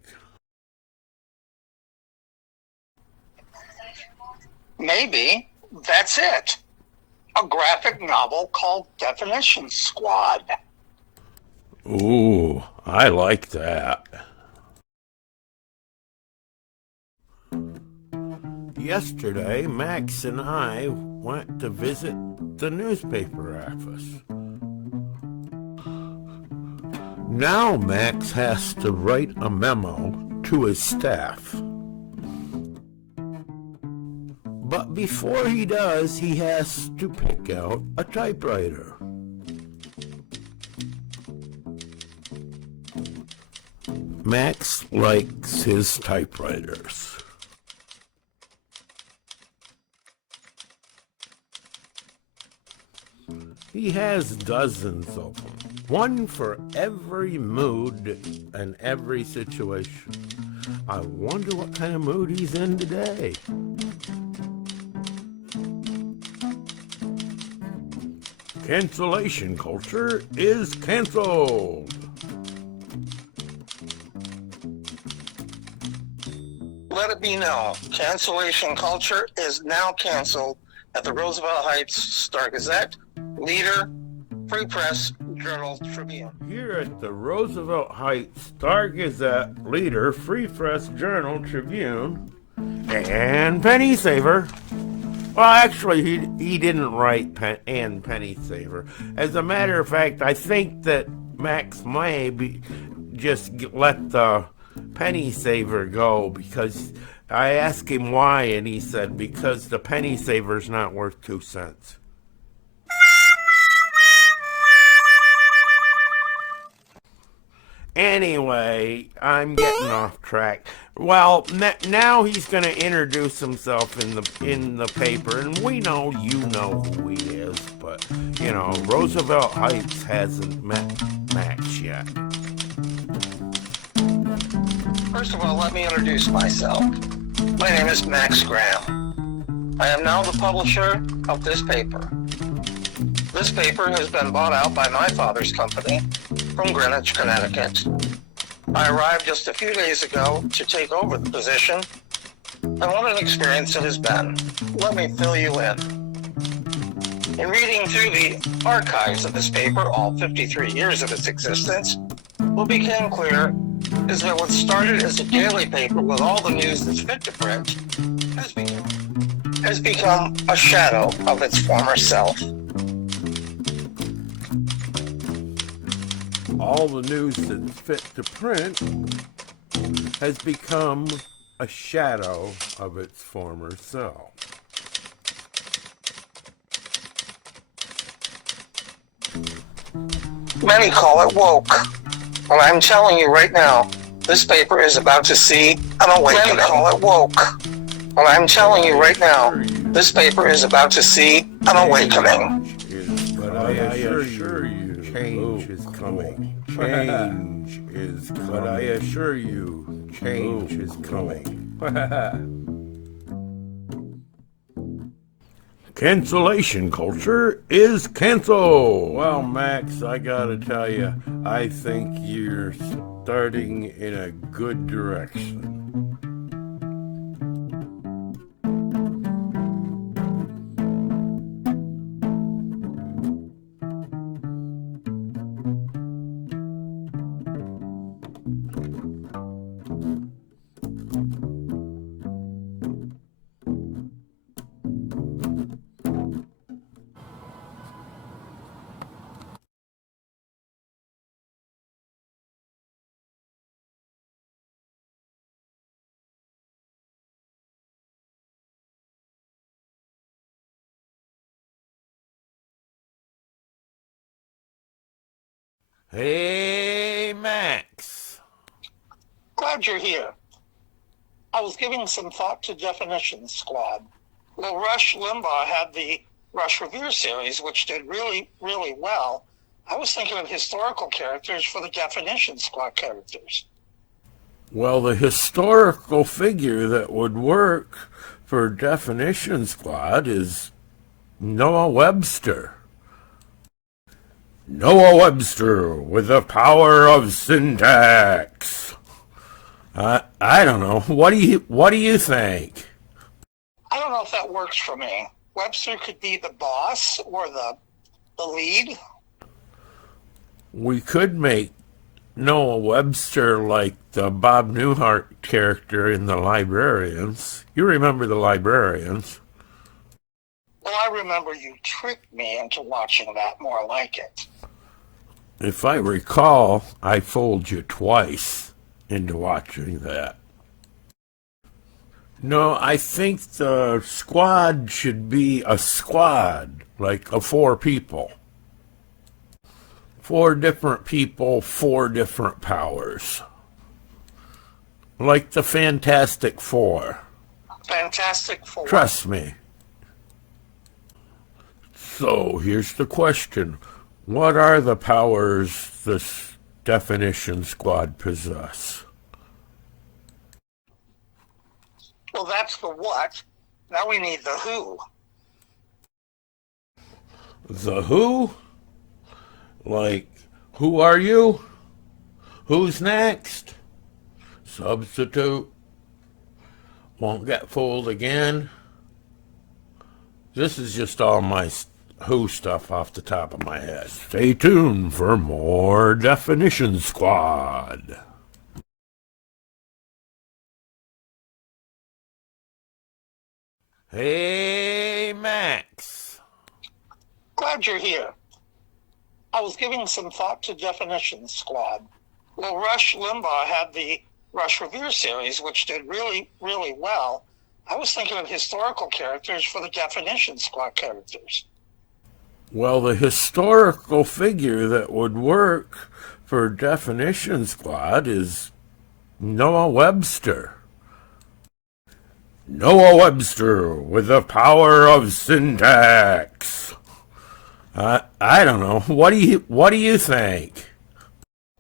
Maybe that's it. A graphic novel called Definition Squad. Ooh, I like that. Yesterday, Max and I went to visit the newspaper office. Now Max has to write a memo to his staff. But before he does, he has to pick out a typewriter. Max likes his typewriters. He has dozens of them, one for every mood and every situation. I wonder what kind of mood he's in today. Cancellation culture is canceled. Let it be known, cancellation culture is now canceled at the Roosevelt Heights Star-Gazette, Leader, Free Press, Journal, Tribune. Here at the Roosevelt Heights Star-Gazette, Leader, Free Press, Journal, Tribune, and Penny Saver. Well, actually, he didn't write and Penny Saver. As a matter of fact, I think that Max may just let the Penny Saver go, because I asked him why, and he said because the Penny Saver's not worth 2 cents. Anyway, I'm getting off track. Well, now he's going to introduce himself in the paper, and we know you know who he is, but you know, Roosevelt Heights hasn't met Max yet. First of all, let me introduce myself. My name is Max Graham. I am now the publisher of this paper. This paper has been bought out by my father's company from Greenwich, Connecticut. I arrived just a few days ago to take over the position, and what an experience it has been. Let me fill you in. In reading through the archives of this paper, all 53 years of its existence, what became clear is that what started as a daily paper with all the news that's fit to print has become a shadow of its former self. All the news that's fit to print has become a shadow of its former self. Many call it woke. Well, I'm telling you right now, this paper is about to see an awakening. Many call it woke. Well, I'm telling you right now, this paper is about to see an awakening. But I assure you, change is coming. Change is coming. But I assure you, change is coming. Cancellation culture is canceled. Well, Max, I gotta tell you, I think you're starting in a good direction. Hey, Max. Glad you're here. I was giving some thought to Definition Squad. Well, Rush Limbaugh had the Rush Revere series, which did really, really well. I was thinking of historical characters for the Definition Squad characters. Well, the historical figure that would work for Definition Squad is Noah Webster. Noah Webster with the power of syntax. I don't know. What do you think? I don't know if that works for me. Webster could be the boss or the lead. We could make Noah Webster like the Bob Newhart character in The Librarians. You remember The Librarians? Well, I remember you tricked me into watching that more like it. If I recall, I fooled you twice into watching that. No, I think the squad should be a squad, like a 4 people. 4 different people, 4 different powers. Like the Fantastic Four. Fantastic Four. Trust me. So, here's the question. What are the powers this Definition Squad possess? Well, that's the what. Now we need the who. The who? Like, who are you? Who's next? Substitute. Won't get fooled again. This is just all my who stuff off the top of my head. Stay tuned for more Definition Squad. Hey, Max. Glad you're here. I was giving some thought to Definition Squad. Well, Rush Limbaugh had the Rush Revere series, which did really, really well. I was thinking of historical characters for the Definition Squad characters. Well, the historical figure that would work for Definition Squad is Noah Webster. Noah Webster with the power of syntax. I don't know. What do you think?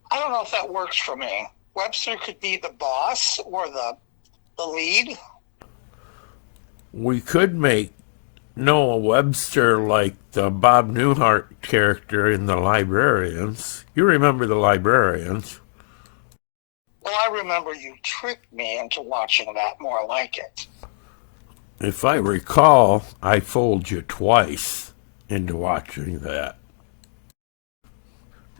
I don't know if that works for me. Webster could be the boss or the lead. We could make Noah Webster like the Bob Newhart character in The Librarians. You remember The Librarians? Well, I remember you tricked me into watching that more like it. If I recall, I fooled you twice into watching that.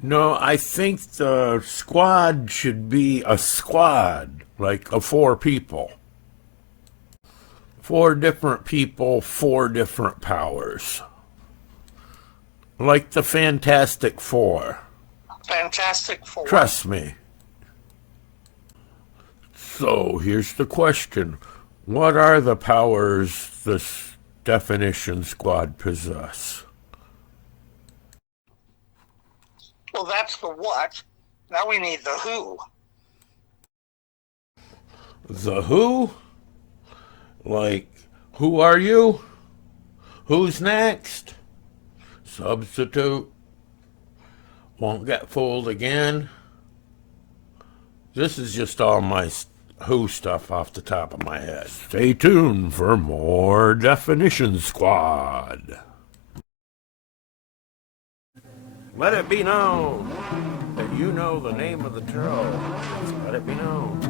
No, I think the squad should be a squad, like a 4 people. 4 different people, 4 different powers. Like the Fantastic Four. Fantastic Four. Trust me. So, here's the question. What are the powers this Definition Squad possess? Well, that's the what. Now we need the who. The who? Like, who are you? Who's next? Substitute. Won't get fooled again. This is just all my who stuff off the top of my head. Stay tuned for more Definition Squad. Let it be known that you know the name of the show. Let it be known.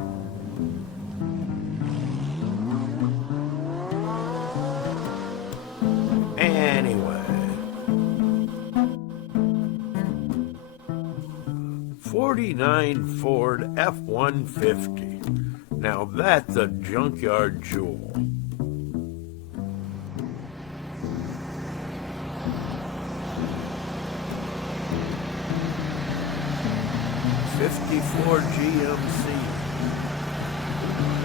Anyway, 49 Ford F-150. Now that's a junkyard jewel. '54 GMC.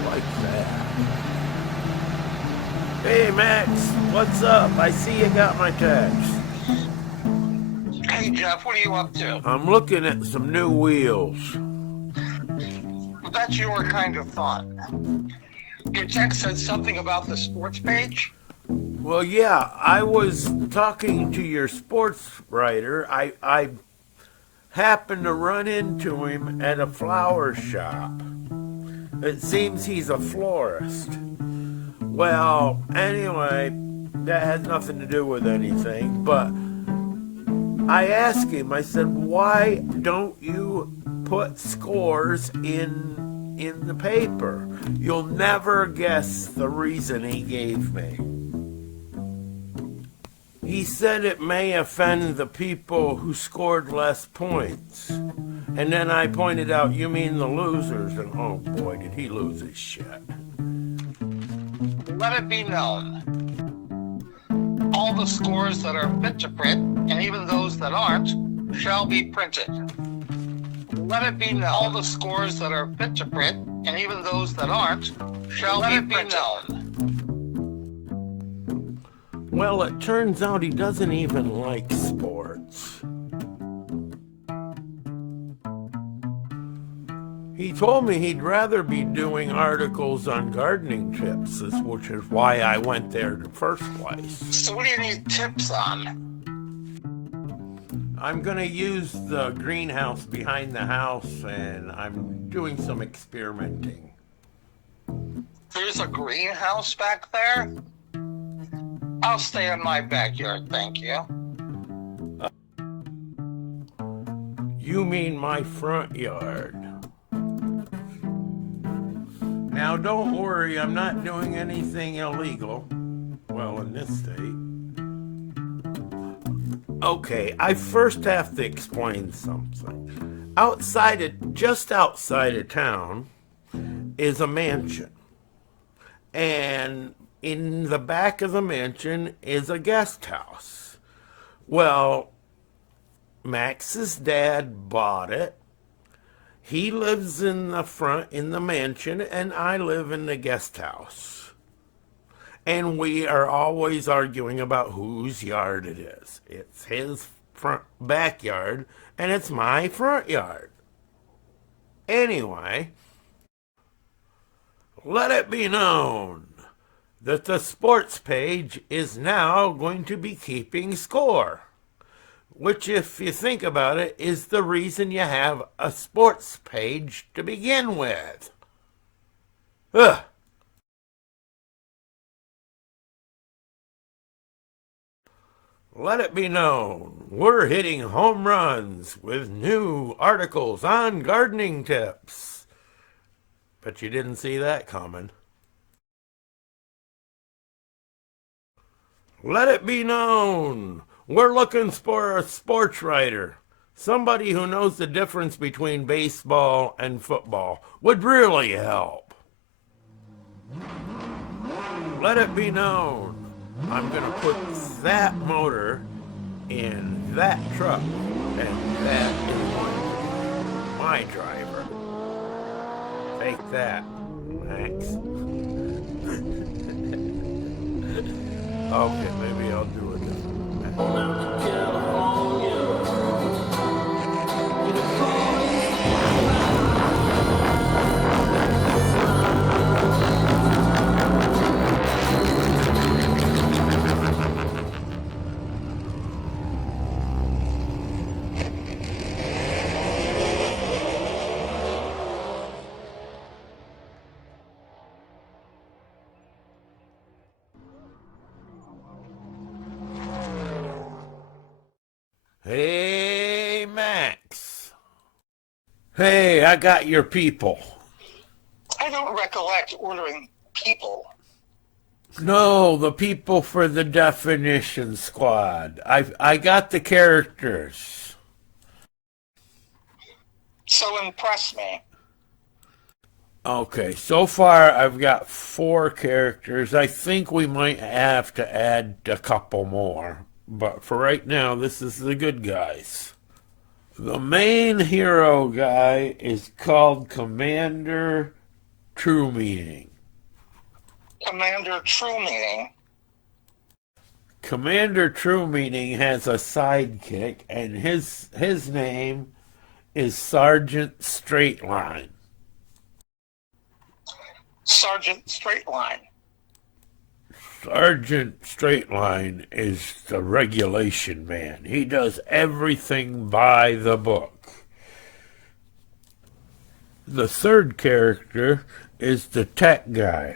Like that. Hey Max, what's up? I see you got my text. Hey, Hey, Jeff, what are you up to? I'm looking at some new wheels. That's your kind of fun. Your text said something about the sports page? Well, yeah, I was talking to your sports writer. I happened to run into him at a flower shop. It seems he's a florist. Well, anyway, that has nothing to do with anything, but I asked him, I said, why don't you put scores in the paper? You'll never guess the reason he gave me. He said it may offend the people who scored less points. And then I pointed out, you mean the losers? And oh boy, did he lose his shit. Let it be known. All the scores that are fit to print, and even those that aren't, shall be printed. Let it be known. All the scores that are fit to print, and even those that aren't, shall be known. Well, it turns out he doesn't even like sports. He told me he'd rather be doing articles on gardening tips, which is why I went there in the first place. So what do you need tips on? I'm going to use the greenhouse behind the house, and I'm doing some experimenting. There's a greenhouse back there? I'll stay in my backyard, thank you. You mean my front yard? Now, don't worry, I'm not doing anything illegal. Well, in this state. Okay, I first have to explain something. Just outside of town, is a mansion. And in the back of the mansion is a guest house. Well, Max's dad bought it. He lives in the front in the mansion, and I live in the guest house. And we are always arguing about whose yard it is. It's his front backyard, and it's my front yard. Anyway, let it be known that the sports page is now going to be keeping score. Which, if you think about it, is the reason you have a sports page to begin with. Ugh. Let it be known, we're hitting home runs with new articles on gardening tips. But you didn't see that coming. Let it be known, we're looking for a sports writer. Somebody who knows the difference between baseball and football would really help. Let it be known, I'm going to put that motor in that truck, and that is going to be my driver. Take that, Max. Okay, maybe I'll do it this way. Hey, Max. Hey, I got your people. I don't recollect ordering people. No, the people for the definition squad. I got the characters. So impress me. Okay, so far I've got 4 characters. I think we might have to add a couple more. But for right now, this is the good guys. The main hero guy is called Commander True Meaning. Commander True Meaning. Commander True Meaning has a sidekick, and his name is Sergeant Straightline. Sergeant Straightline. Sergeant Straightline is the regulation man. He does everything by the book. The third character is the tech guy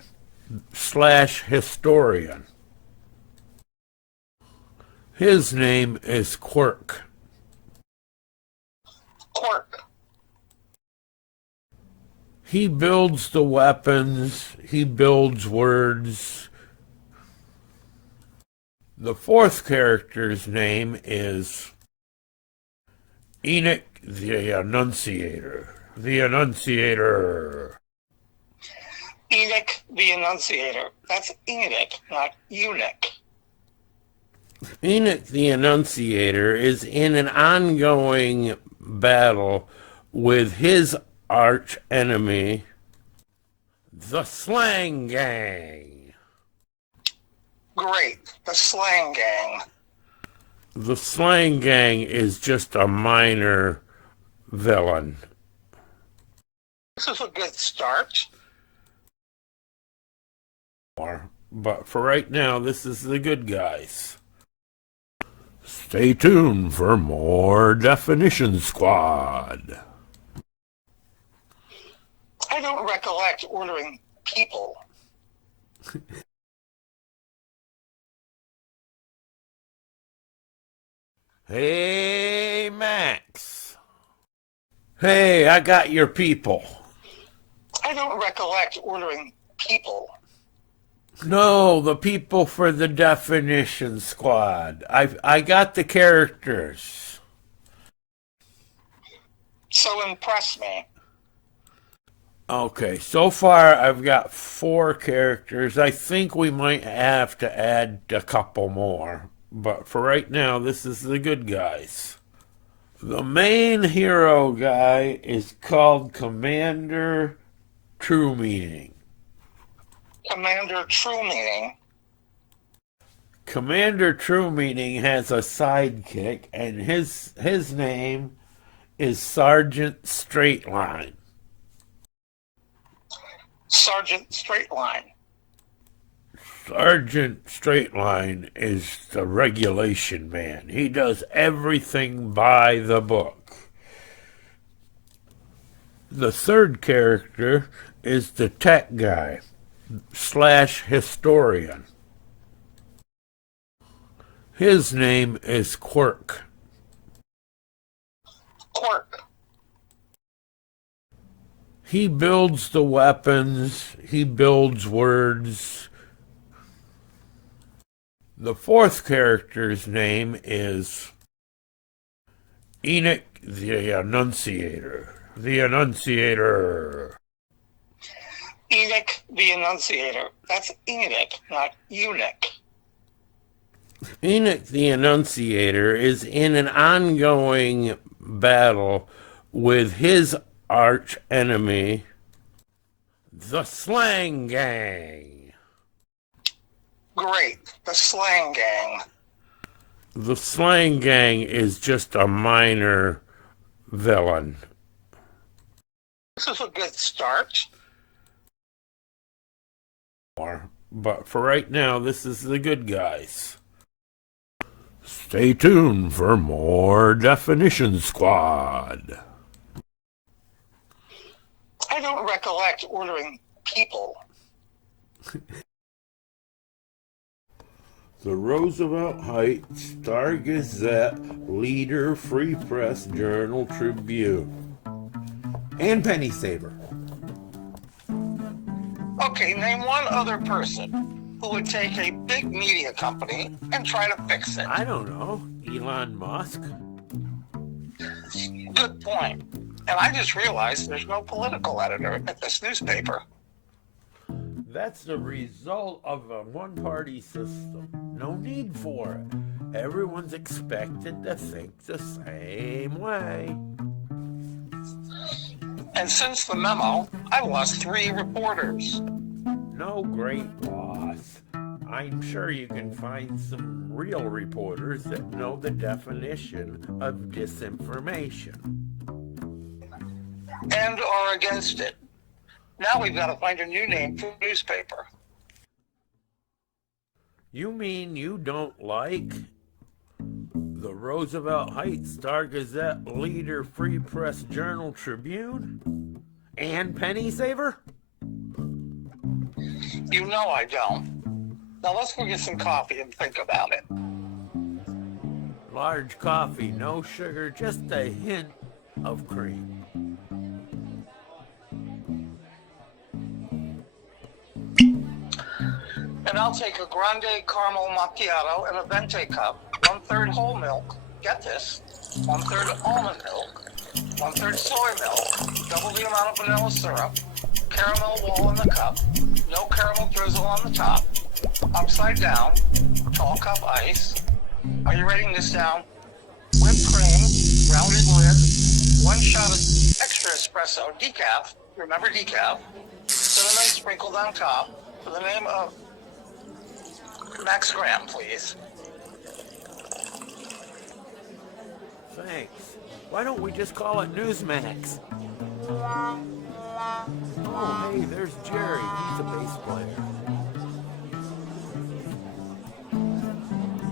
/ historian. His name is Quirk. Quirk. He builds the weapons. He builds words. The fourth character's name is Enoch the Annunciator. The Annunciator. Enoch the Annunciator. That's Enoch, not eunuch. Enoch the Annunciator is in an ongoing battle with his arch enemy, the Slang Gang. Great. The Slang Gang. The Slang Gang is just a minor villain. This is a good start. But for right now, this is the good guys. Stay tuned for more Definition Squad. I don't recollect ordering people. Hey, Max. Hey, I got your people. I don't recollect ordering people. No, the people for the Definition Squad. I got the characters. So impress me. Okay, so far I've got 4 characters. I think we might have to add a couple more. But for right now, this is the good guys. The main hero guy is called Commander True Meaning. Commander True Meaning. Commander True Meaning has a sidekick, and his name is Sergeant Straightline. Sergeant Straightline. Sergeant Straightline is the regulation man. He does everything by the book. The third character is the tech guy / historian. His name is Quirk. Quirk. He builds the weapons. He builds words. The fourth character's name is Enoch the Annunciator. The Annunciator. Enoch the Annunciator. That's Enoch, not eunuch. Enoch the Annunciator is in an ongoing battle with his arch enemy, the Slang Gang. Great. The Slang Gang. The Slang Gang is just a minor villain. This is a good start. But for right now, this is the good guys. Stay tuned for more Definition Squad. I don't recollect ordering people. The Roosevelt Heights Star Gazette, Leader, Free Press, Journal, Tribune. And Penny Saver. Okay, name one other person who would take a big media company and try to fix it. I don't know. Elon Musk. Good point. And I just realized there's no political editor at this newspaper. That's the result of a one-party system. No need for it. Everyone's expected to think the same way. And since the memo, I've lost 3 reporters. No great loss. I'm sure you can find some real reporters that know the definition of disinformation. And are against it. Now we've got to find a new name for the newspaper. You mean you don't like the Roosevelt Heights Star Gazette, Leader, Free Press, Journal, Tribune, and Penny Saver? You know I don't. Now let's go get some coffee and think about it. Large coffee, no sugar, just a hint of cream. And I'll take a grande caramel macchiato and a venti cup, 1/3 whole milk. Get this, 1/3 almond milk, 1/3 soy milk, double the amount of vanilla syrup, caramel wall in the cup, no caramel drizzle on the top, upside down, tall cup ice. Are you writing this down? Whipped cream, rounded lid, 1 shot of extra espresso, decaf, remember decaf, cinnamon sprinkled on top, for the name of Max Graham, please. Thanks. Why don't we just call it Newsmax? Oh, hey, there's Jerry. He's a bass player.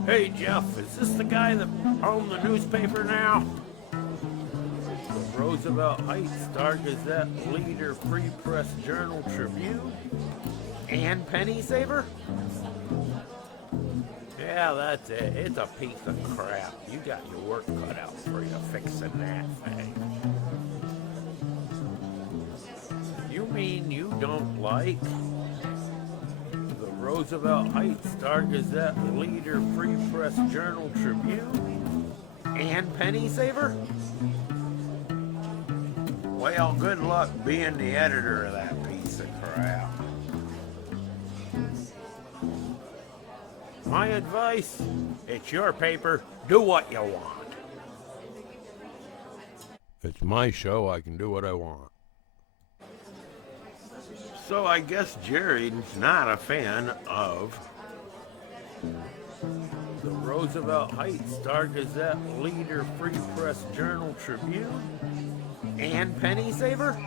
Hey, Jeff, is this the guy that owned the newspaper now? The Roosevelt Heights Star Gazette, Leader, Free Press, Journal, Tribune, and Penny Saver? Yeah, that's it. It's a piece of crap. You got your work cut out for you fixing that thing. You mean you don't like the Roosevelt Heights Star Gazette, Leader, Free Press, Journal, Tribune, and Penny Saver? Well, good luck being the editor of that piece of crap. My advice, it's your paper, do what you want. It's my show, I can do what I want. So I guess Jerry's not a fan of the Roosevelt Heights Star Gazette, Leader, Free Press, Journal, Tribune, and Penny Saver?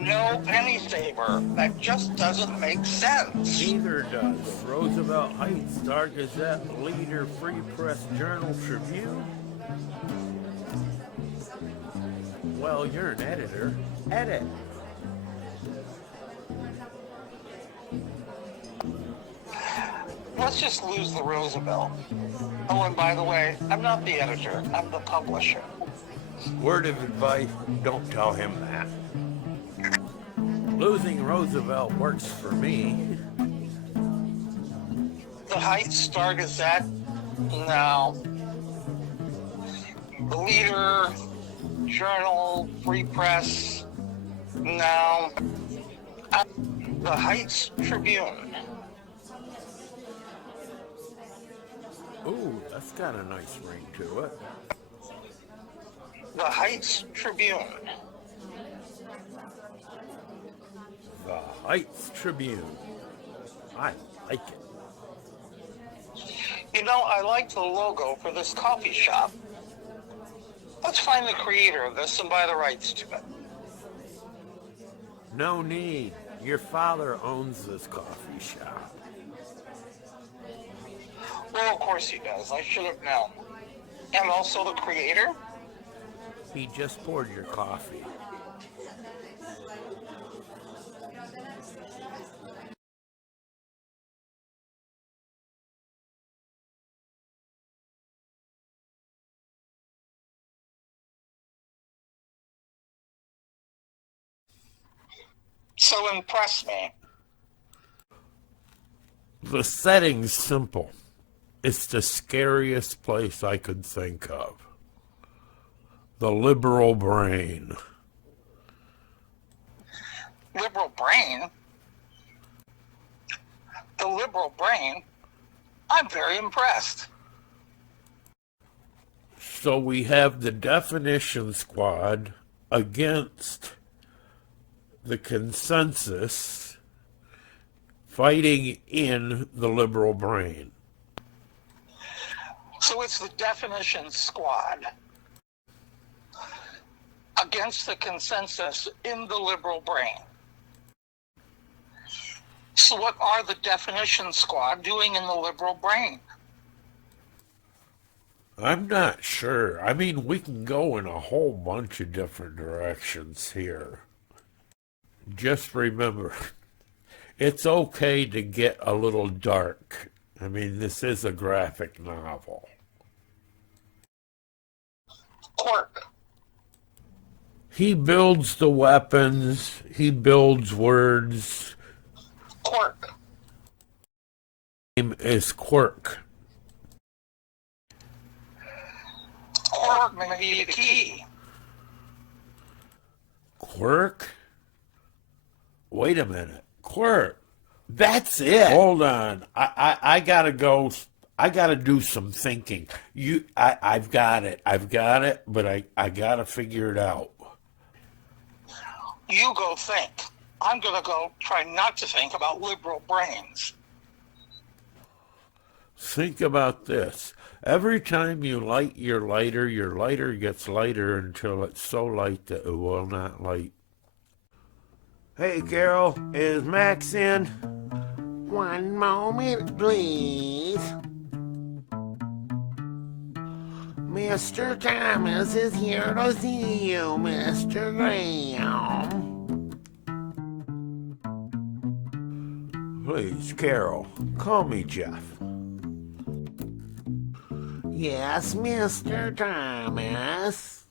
No penny saver. That just doesn't make sense. Neither does the Roosevelt Heights Star Gazette, Leader, Free Press, Journal, Tribune. Well, you're an editor. Edit. Let's just lose the Roosevelt. Oh, and by the way, I'm not the editor. I'm the publisher. Word of advice, don't tell him that. Losing Roosevelt works for me. The Heights Star Gazette? No. The Leader, Journal, Free Press? No. The Heights Tribune. Ooh, that's got a nice ring to it. The Heights Tribune. The Heights Tribune. I like it. You know, I like the logo for this coffee shop. Let's find the creator of this and buy the rights to it. No need. Your father owns this coffee shop. Well, of course he does. I should have known. And also the creator? He just poured your coffee. So impress me. The setting's simple. It's the scariest place I could think of. The liberal brain. Liberal brain? The liberal brain? I'm very impressed. So we have the definition squad against the consensus fighting in the liberal brain. So it's the definition squad against the consensus in the liberal brain. So what are the definition squad doing in the liberal brain? I'm not sure. I mean, we can go in a whole bunch of different directions here. Just remember, it's okay to get a little dark. I mean, this is a graphic novel. Quirk. He builds the weapons. He builds words. Quirk. Name is Quirk. Quirk may be the key. Quirk? Wait a minute. Quirk. That's it. Hold on. I gotta go. I gotta do some thinking. I've got it, but I gotta figure it out. You go think. I'm going to go try not to think about liberal brains. Think about this. Every time you light your lighter gets lighter until it's so light that it will not light. Hey, Carol, is Max in? One moment, please. Mr. Thomas is here to see you, Mr. Graham. Please, Carol, call me Jeff. Yes, Mr. Thomas.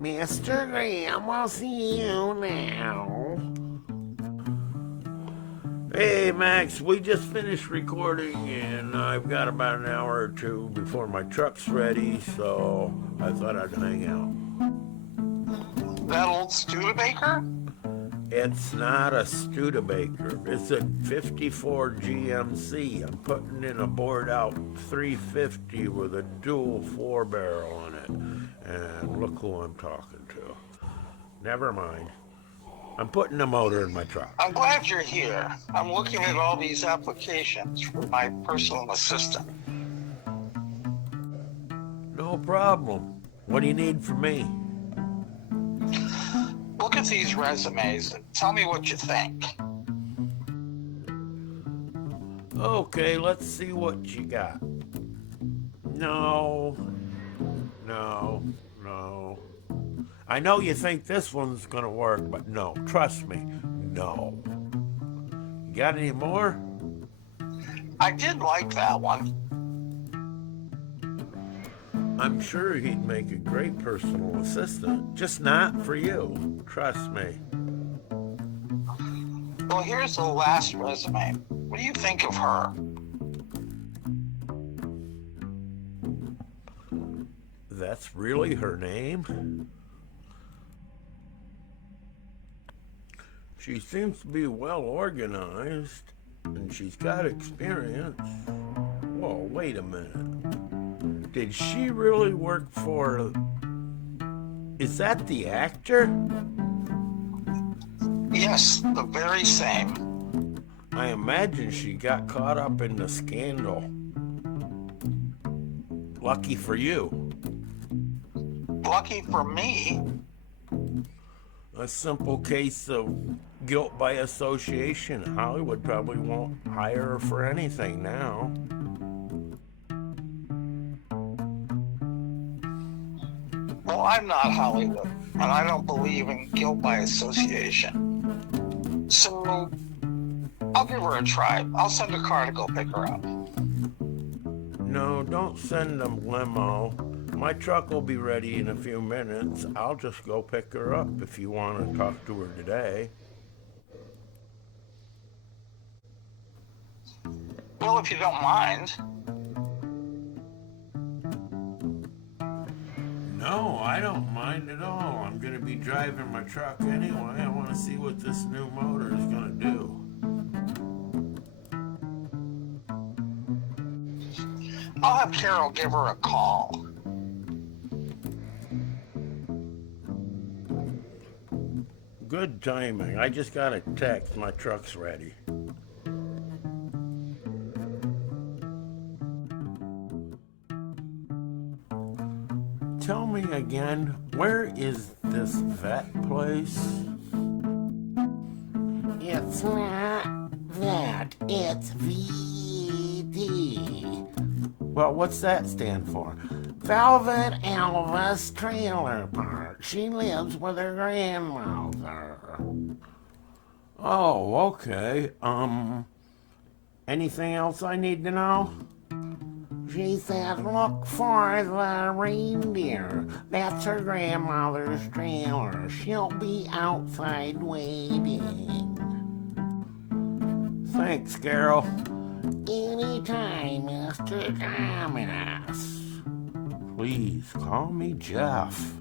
Mr. Graham will see you now. Hey, Max, we just finished recording, and I've got about an hour or two before my truck's ready, so I thought I'd hang out. That old Studebaker? It's not a Studebaker. It's a 54 GMC. I'm putting in a bored out 350 with a dual 4-barrel on it. And look who I'm talking to. Never mind. I'm putting a motor in my truck. I'm glad you're here. I'm looking at all these applications for my personal assistant. No problem. What do you need from me? Look at these resumes and tell me what you think. Okay, let's see what you got. No. I know you think this one's gonna work, but no, trust me, no. You got any more? I did like that one. I'm sure he'd make a great personal assistant, just not for you. Trust me. Well, here's the last resume. What do you think of her? That's really her name? She seems to be well organized, and she's got experience. Whoa, wait a minute. Did she really work for... Is that the actor? Yes, the very same. I imagine she got caught up in the scandal. Lucky for you. Lucky for me. A simple case of guilt by association. Hollywood probably won't hire her for anything now. Well, I'm not Hollywood, and I don't believe in guilt by association. So, I'll give her a try. I'll send a car to go pick her up. No, don't send them limo. My truck will be ready in a few minutes. I'll just go pick her up if you want to talk to her today. Well, if you don't mind. No, I don't mind at all. I'm going to be driving my truck anyway. I want to see what this new motor is going to do. I'll have Carol give her a call. Good timing. I just got a text. My truck's ready. tell me again, where is this vet place? It's not that, it's VT. Well, what's that stand for? Velvet Elvis Trailer Park. She lives with her grandmother. Oh, okay. Anything else I need to know? She said, look for the reindeer. That's her grandmother's trailer. She'll be outside waiting. Thanks, Carol. Anytime, Mr. Thomas. Please call me Jeff.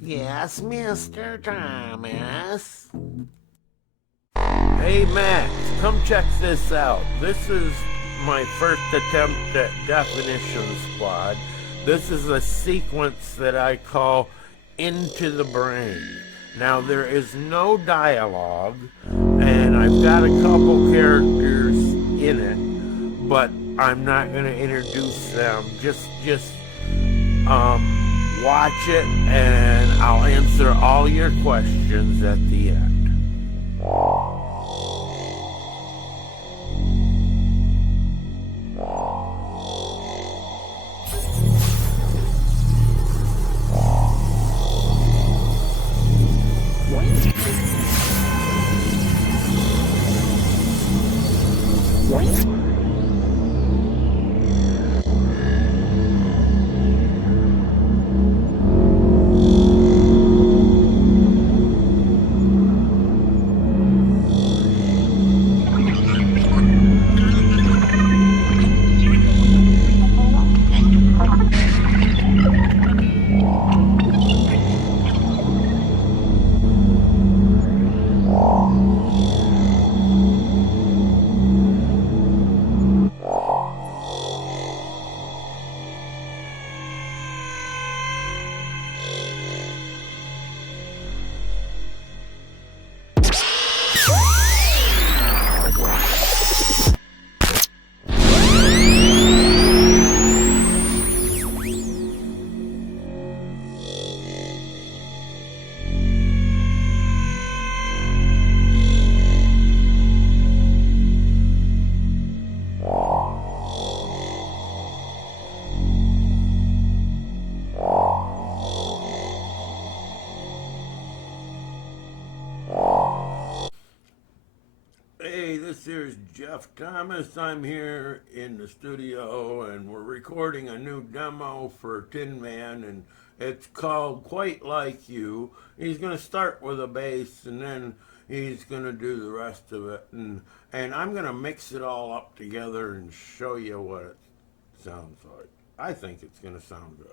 Yes, Mr. Thomas. Hey, Max, come check this out. This is my first attempt at Definition Squad. This is a sequence that I call Into the Brain. Now, there is no dialogue, and I've got a couple characters in it, but I'm not going to introduce them. Just watch it, and I'll answer all your questions at the end. Hey, this here's Jeff Thomas. I'm here in the studio and we're recording a new demo for Tin Man, and it's called Quite Like You. He's going to start with a bass and then he's going to do the rest of it, and I'm going to mix it all up together and show you what it sounds like. I think it's going to sound good.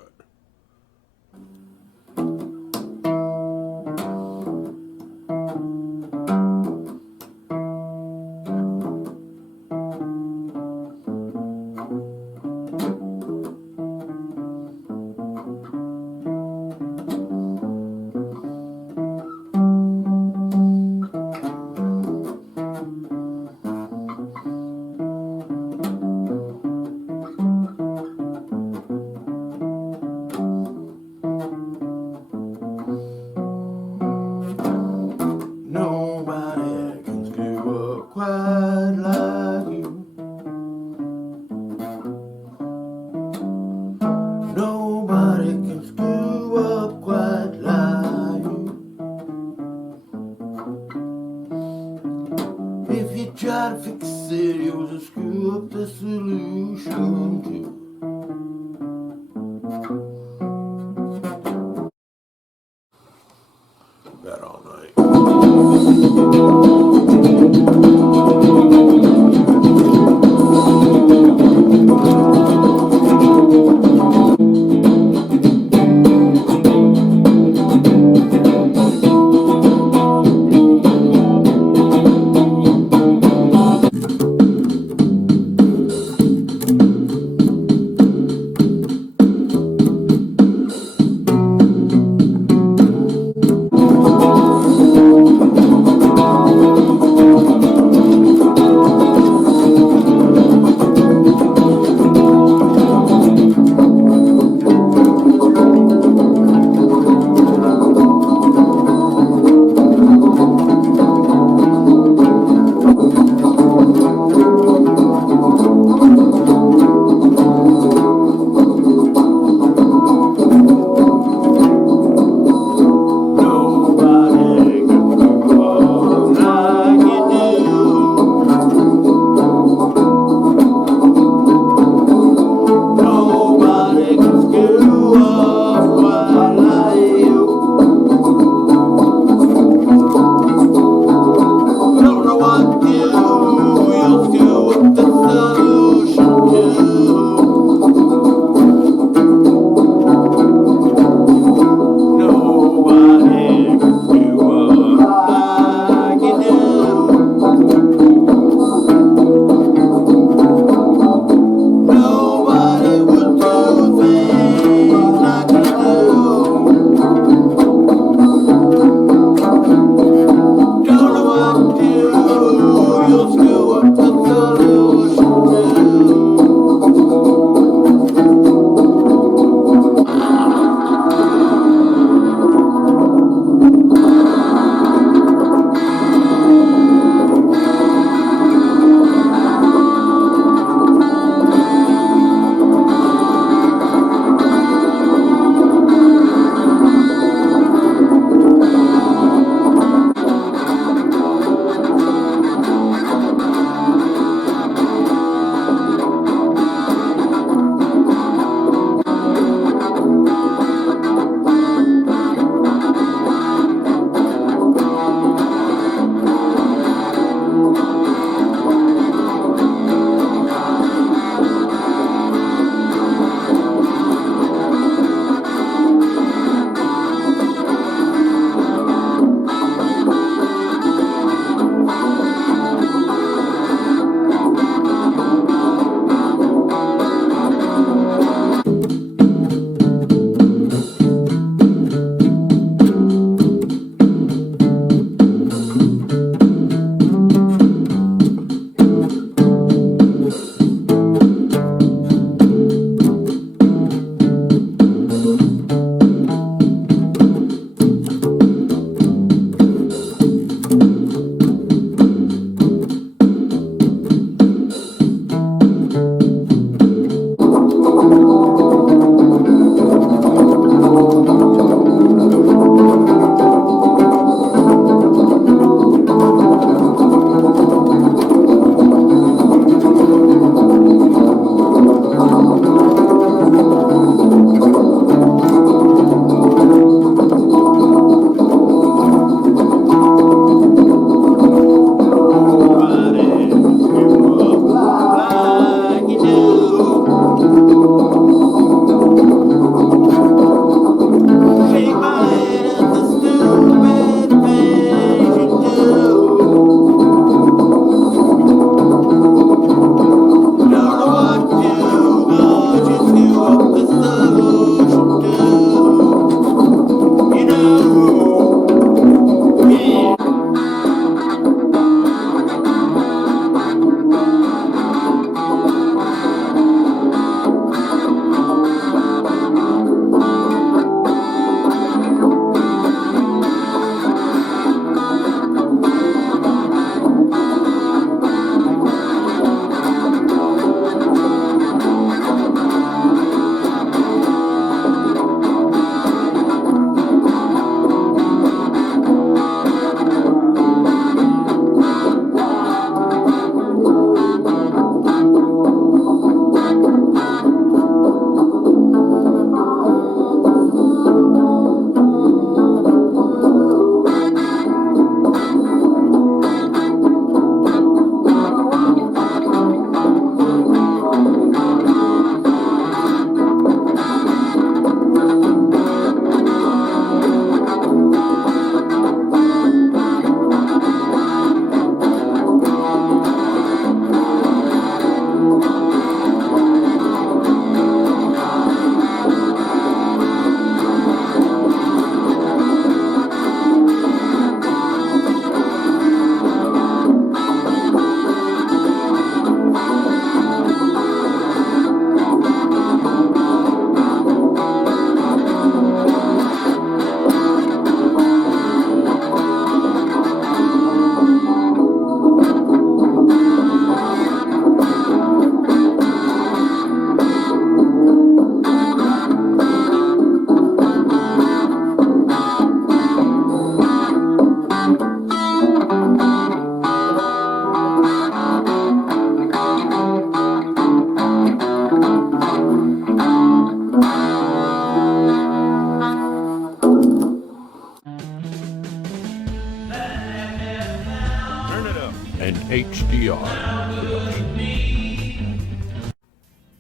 NPR production.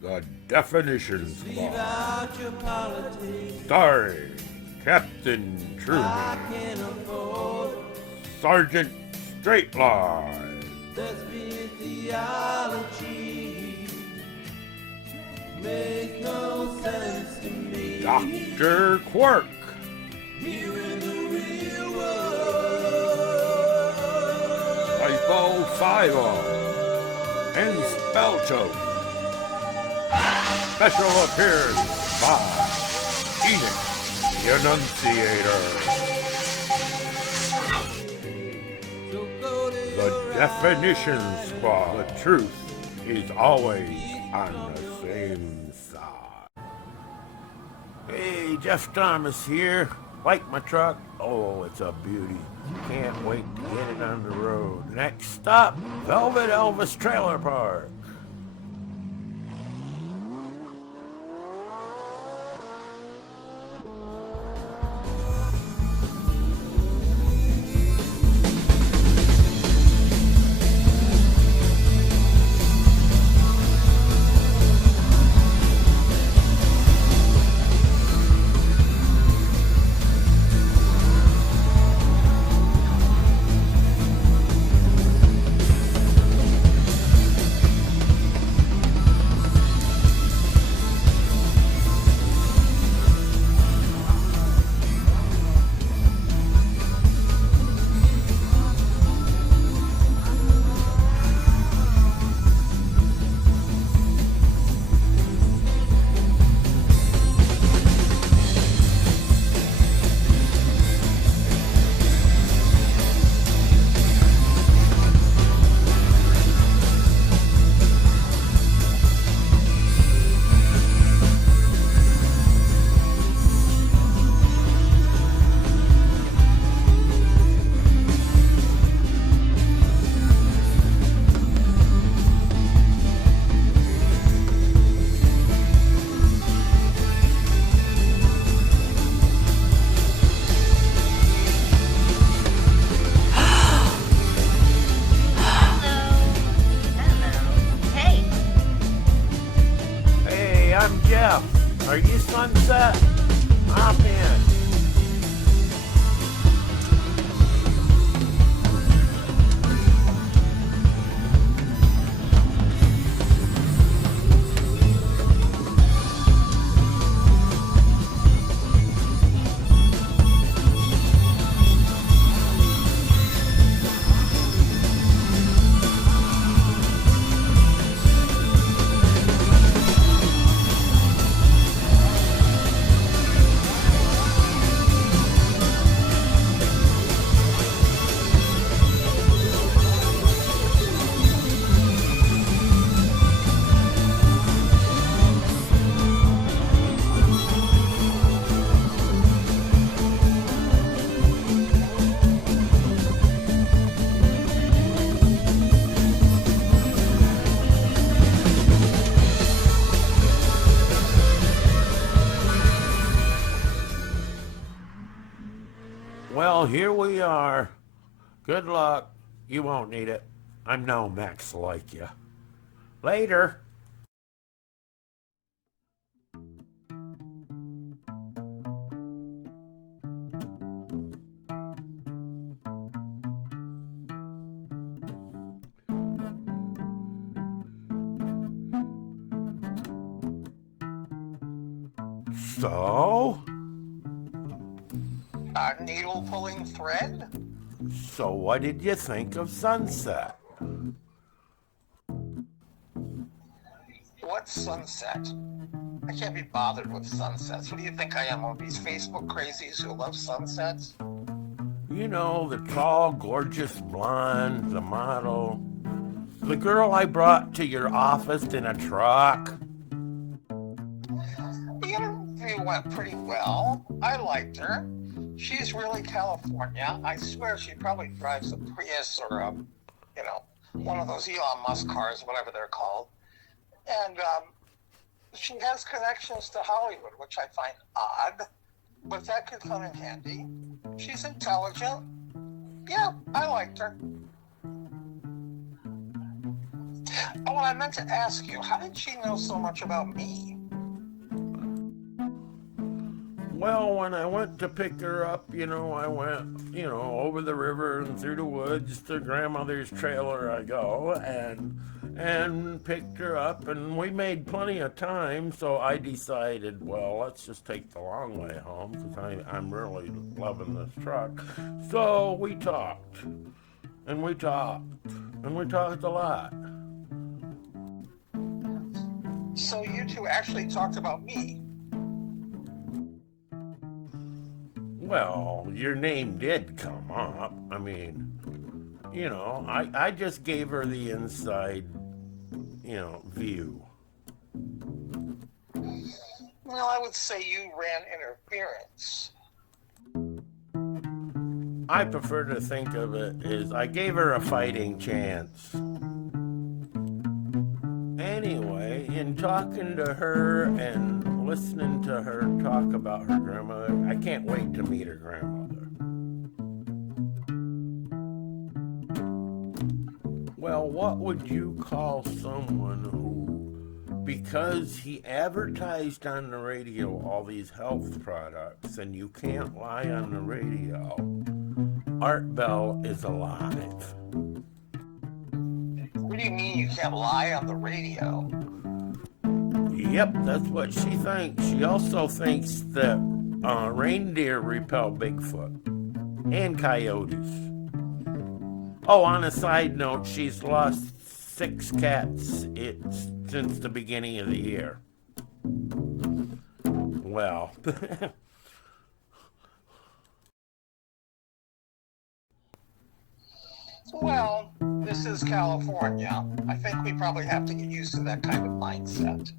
The Definition Squad, starring Captain Truman, Sergeant Straightline, Dr. Quark, Sifo, and Spellchoke. Special appearance by Enoch the Annunciator. The Definition Squad. The truth is always on the same side. Hey, Jeff Thomas here. Like my truck? Oh, it's a beauty. Can't wait to get it on the road. Next stop, Velvet Elvis Trailer Park. I'm Jeff. Are you Sunset? Hop in. Well, here we are. Good luck. You won't need it. I'm no Max like you. Later. So? Needle pulling thread? So what did you think of Sunset? What sunset? I can't be bothered with sunsets. What do you think I am, one of these Facebook crazies who love sunsets? You know, the tall, gorgeous blonde, the model. The girl I brought to your office in a truck. The interview went pretty well. I liked her. She's really California. I swear she probably drives a Prius or a, one of those Elon Musk cars, whatever they're called. And she has connections to Hollywood, which I find odd, but that could come in handy. She's intelligent. Yeah, I liked her. Oh, and I meant to ask you, how did she know so much about me? Well, when I went to pick her up, I went, over the river and through the woods to grandmother's trailer I go and picked her up, and we made plenty of time, so I decided, well, let's just take the long way home because I'm really loving this truck. So we talked, and we talked, and we talked a lot. So you two actually talked about me? Well, your name did come up. I mean, I just gave her the inside, view. Well, I would say you ran interference. I prefer to think of it as I gave her a fighting chance. Anyway, in talking to her and listening to her talk about her grandmother, I can't wait to meet her grandmother. Well, what would you call someone who, because he advertised on the radio all these health products, and you can't lie on the radio, Art Bell is alive? What do you mean you can't lie on the radio? Yep, that's what she thinks. She also thinks that reindeer repel Bigfoot and coyotes. Oh, on a side note, she's lost 6 cats since the beginning of the year. Well, Well, this is California. I think we probably have to get used to that kind of mindset.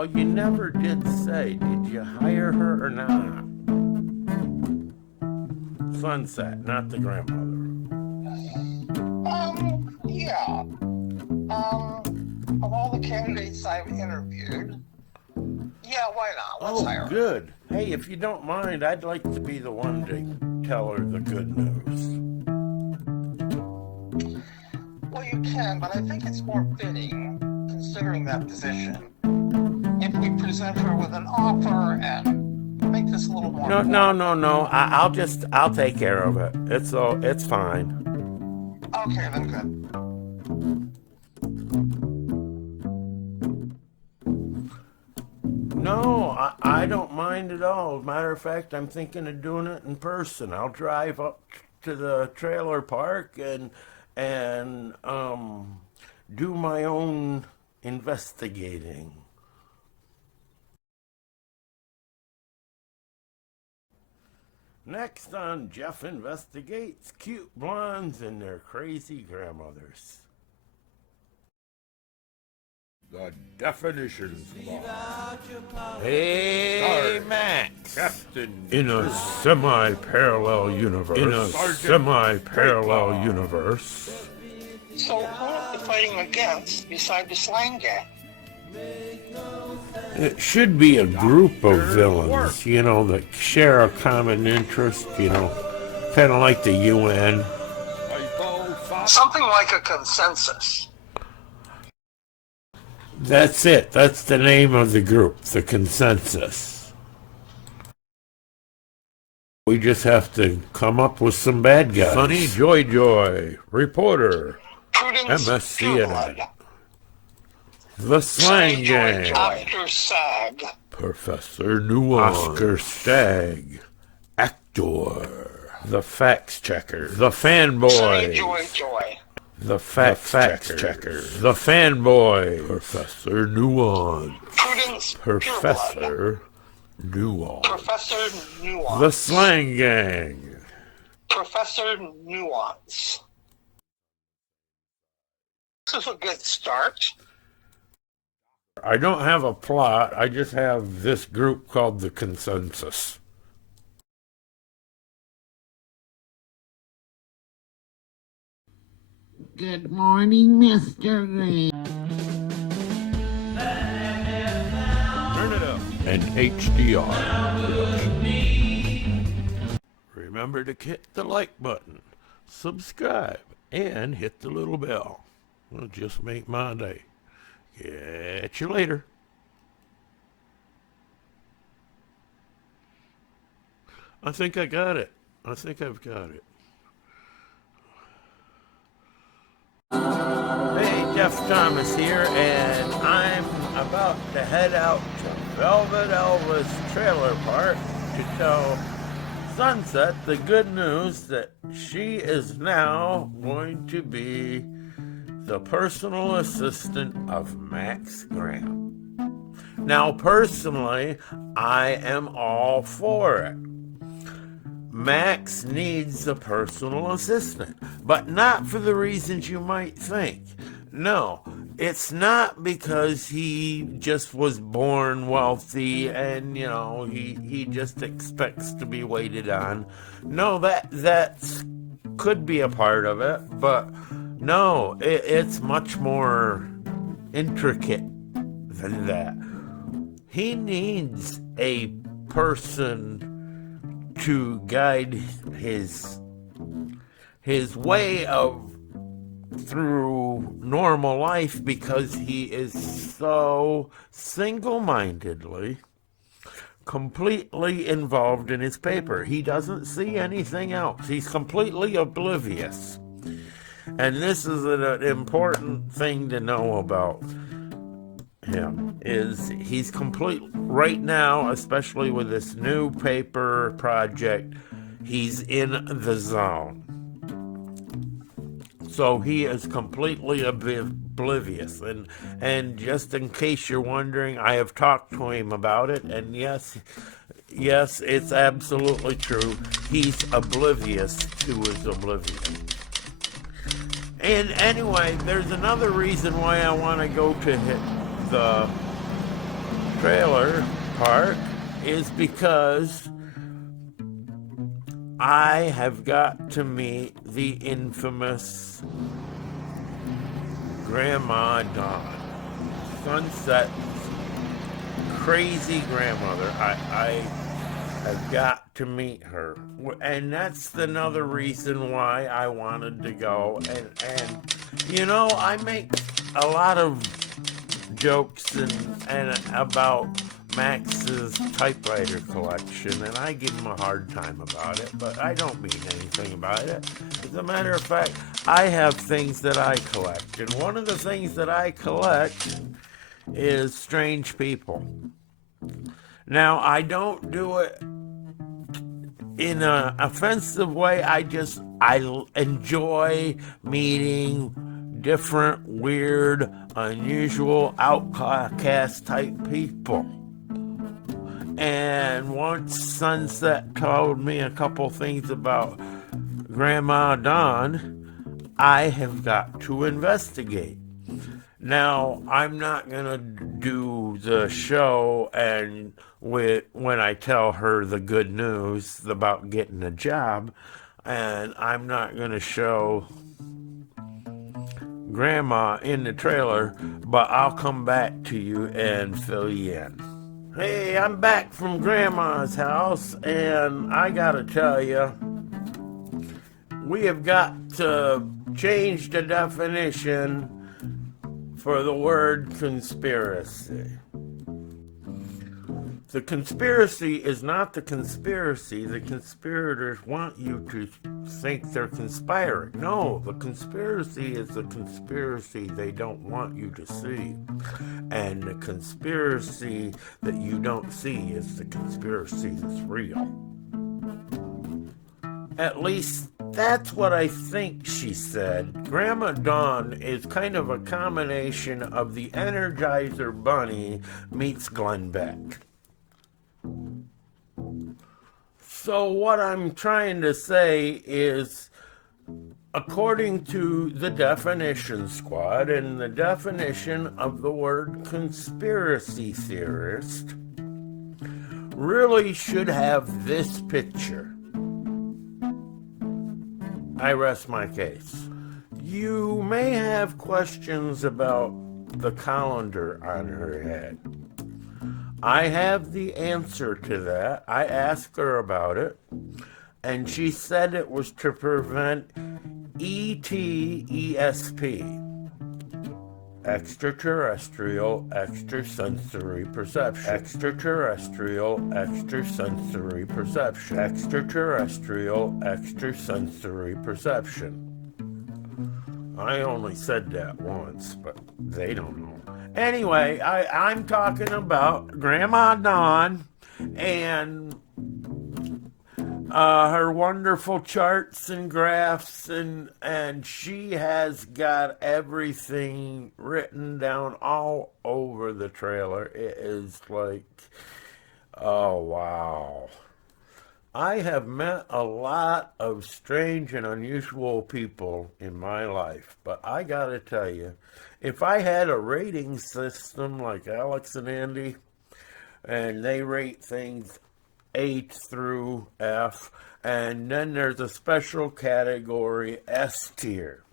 well, you never did say, did you hire her or not? Sunset, not the grandmother. Yeah. Of all the candidates I've interviewed, yeah, why not? Let's hire her. Good. Hey, if you don't mind, I'd like to be the one to tell her the good news. Well, you can, but I think it's more fitting, considering that position, if we present her with an offer and make this a little more... No. I'll take care of it. It's fine. Okay, then good. No, I don't mind at all. Matter of fact, I'm thinking of doing it in person. I'll drive up to the trailer park and do my own investigating. Next on Jeff Investigates, cute blondes and their crazy grandmothers. The definitions law. Hey, Max. Captain. In a semi-parallel universe. So who are we fighting against beside the slang gang? It should be a group of villains, that share a common interest, kind of like the UN. Something like a consensus. That's it. That's the name of the group, the Consensus. We just have to come up with some bad guys. Funny Joy, reporter, Prudence, MSCNN. The Slang Gang. Oscar Sag. Professor Nuance. Oscar Stagg. Actor. The Facts Checker. The Fanboy. Joy. The Facts Checker. The Fanboy. Professor Nuance. Prudence, Professor Nuance. Professor Nuance. The Slang Gang. Professor Nuance. This is a good start. I don't have a plot. I just have this group called the Consensus. Good morning, Mr. Green. Turn it up. An HDR production. Remember to hit the like button, subscribe, and hit the little bell. It'll just make my day. Catch you later. I think I got it. I think I've got it. Hey, Jeff Thomas here, and I'm about to head out to Velvet Elvis Trailer Park to tell Sunset the good news that she is now going to be the personal assistant of Max Graham. Now, personally, I am all for it. Max needs a personal assistant, but not for the reasons you might think. No, it's not because he just was born wealthy and, he just expects to be waited on. No, that could be a part of it, but no, it's much more intricate than that. He needs a person to guide his way of through normal life, because he is so single-mindedly completely involved in his paper. He doesn't see anything else. He's completely oblivious. And this is an important thing to know about him, is he's complete right now, especially with this new paper project, he's in the zone. So he is completely oblivious. And just in case you're wondering, I have talked to him about it, and yes, it's absolutely true. He's oblivious to his oblivion. And anyway, there's another reason why I want to go to the trailer park, is because I have got to meet the infamous Grandma Dawn, Sunset's crazy grandmother. I have got to meet her, and that's another reason why I wanted to go. And I make a lot of jokes and about Max's typewriter collection, and I give him a hard time about it, but I don't mean anything about it. As a matter of fact, I have things that I collect, and one of the things that I collect is strange people. Now, I don't do it in an offensive way. I enjoy meeting different, weird, unusual, outcast type people. And once Sunset told me a couple things about Grandma Dawn, I have got to investigate. Now, I'm not going to do the show and when I tell her the good news about getting a job, and I'm not going to show Grandma in the trailer, but I'll come back to you and fill you in. Hey, I'm back from Grandma's house, and I gotta tell you, we have got to change the definition for the word conspiracy. The conspiracy is not the conspiracy. The conspirators want you to think they're conspiring. No, the conspiracy is the conspiracy they don't want you to see. And the conspiracy that you don't see is the conspiracy that's real. At least that's what I think she said. Grandma Dawn is kind of a combination of the Energizer Bunny meets Glenn Beck. So what I'm trying to say is, according to the definition squad and the definition of the word conspiracy theorist, really should have this picture. I rest my case. You may have questions about the colander on her head. I have the answer to that. I asked her about it, and she said it was to prevent ETESP. Extraterrestrial extrasensory perception. Extraterrestrial extrasensory perception. Extraterrestrial extrasensory perception. I only said that once, but they don't know. Anyway, I'm talking about Grandma Dawn and her wonderful charts and graphs, and she has got everything written down all over the trailer. It is like, oh wow. I have met a lot of strange and unusual people in my life, but I gotta tell you, if I had a rating system like Alex and Andy, and they rate things A through F, and then there's a special category S tier,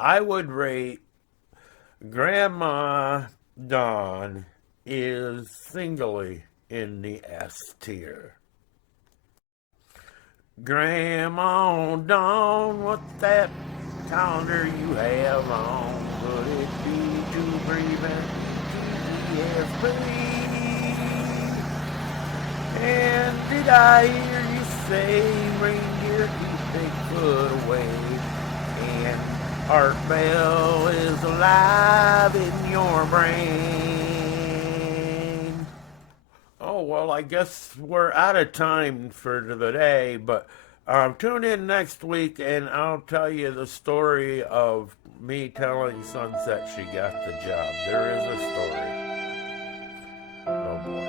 I would rate Grandma Dawn is singly in the S tier. Grandma Dawn, what's that calendar you have on? Could it be to prevent TSP? And did I hear you say reindeer keep Bigfoot away? And Art Bell is alive in your brain. Oh, well, I guess we're out of time for today, but tune in next week and I'll tell you the story of me telling Sunset she got the job. There is a story. Oh, boy.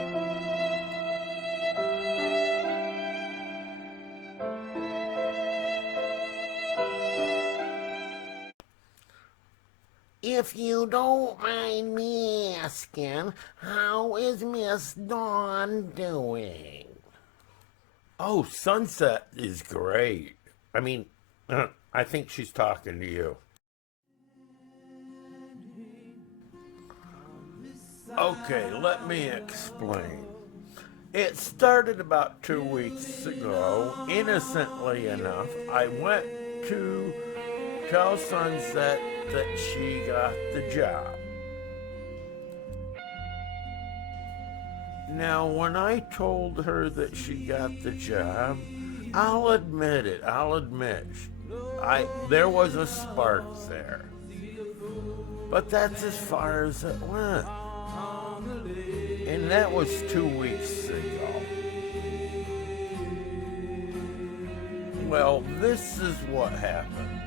If you don't mind me asking, how is Miss Dawn doing? Oh, Sunset is great. I mean, I think she's talking to you. Okay, let me explain. It started about 2 weeks ago. Innocently enough, I went to tell Sunset that she got the job. Now, when I told her that she got the job, I'll admit, there was a spark there. But that's as far as it went. And that was 2 weeks ago. Well, this is what happened.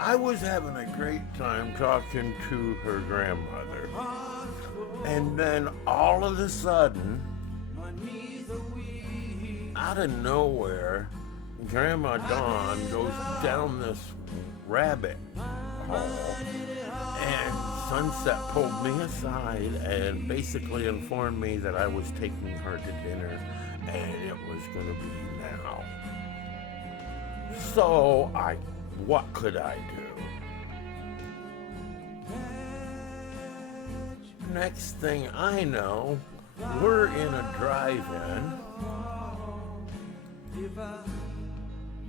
I was having a great time talking to her grandmother. And then all of a sudden, out of nowhere, Grandma Dawn goes down this rabbit hole, and Sunset pulled me aside and basically informed me that I was taking her to dinner, and it was going to be now. So what could I do? Next thing I know, we're in a drive-in.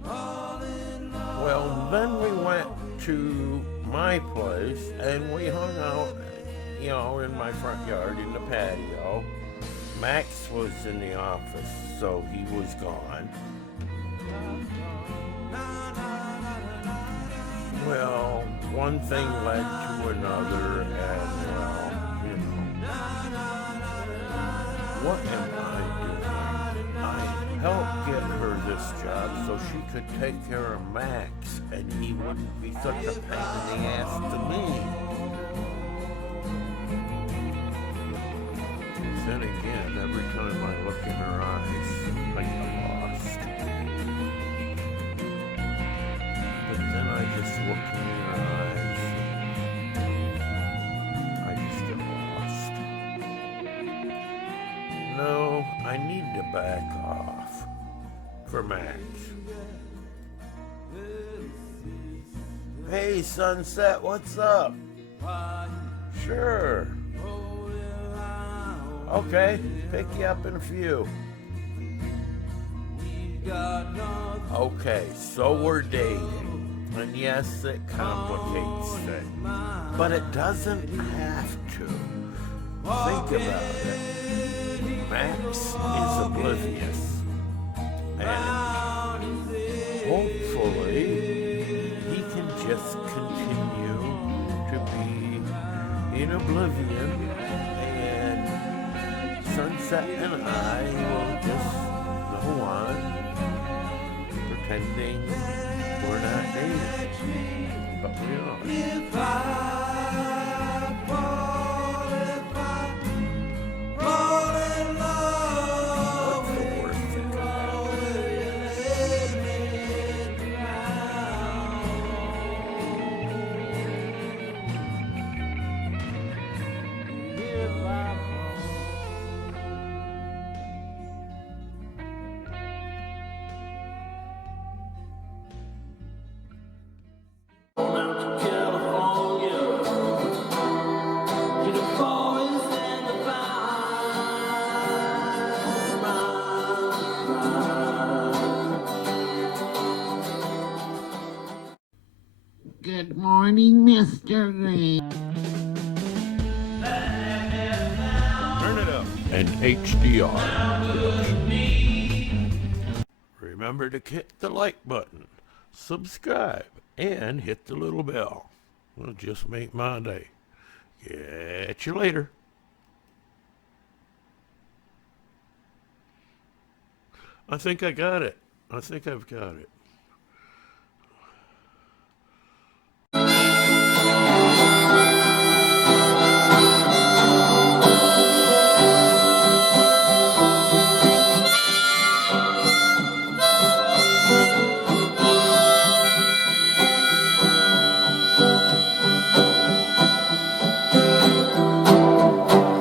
Well, then we went to my place and we hung out, in my front yard in the patio. Max was in the office, so he was gone. Well, one thing led to another, and what am I doing? I helped get her this job so she could take care of Max, and he wouldn't be such a pain in the ass to me. Then again, every time I look in her eyes, I get lost. But then I just look in her eyes, I just get lost. No, I need to back off for Max. Hey, Sunset, what's up? Sure. Okay, pick you up in a few. Okay, so we're dating. And yes, it complicates things, but it doesn't have to. Think about it. Max is oblivious, and hopefully he can just continue to be in oblivion, and Sunset and I will just go on pretending we're not dating, but we are. What's the worst that could California, to the forest and the Good morning, Mr. Green. Turn it up. An HDR production. Remember to hit the like button, subscribe, and hit the little bell. It'll just make my day. Catch you later. I think I got it. I think I've got it.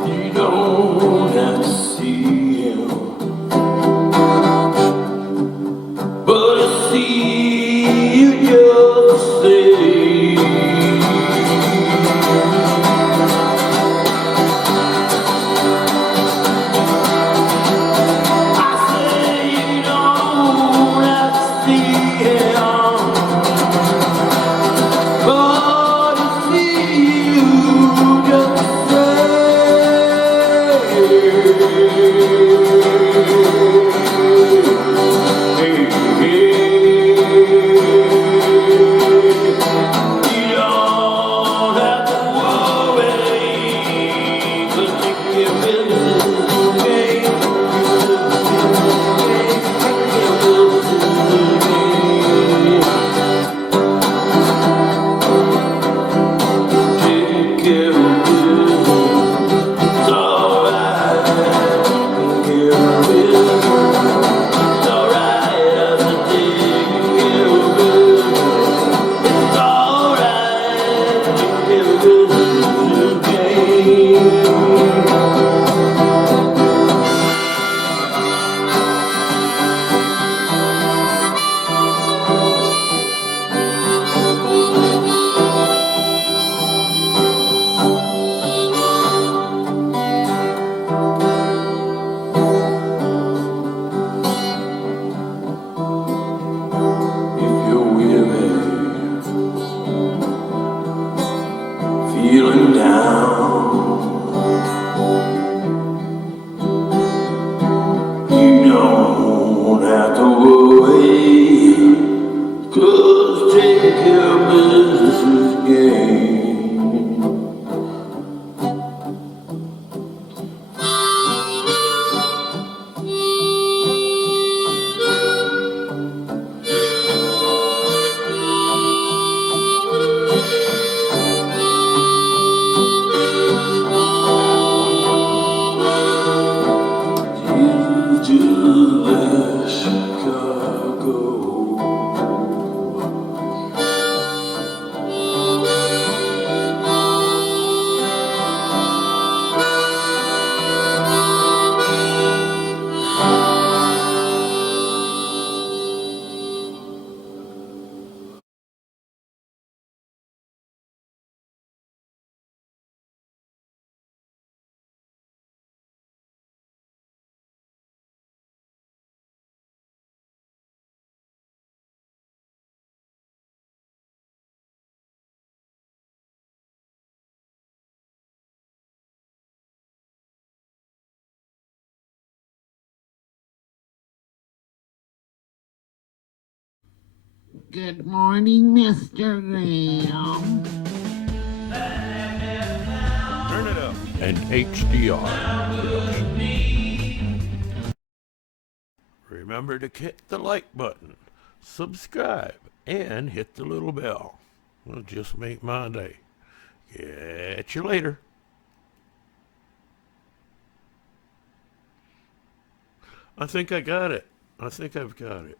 You don't have to see him, but you see Good morning, Mr. Graham. Turn it up. An HDR production. Remember to hit the like button, subscribe, and hit the little bell. It'll just make my day. Catch you later. I think I got it. I think I've got it.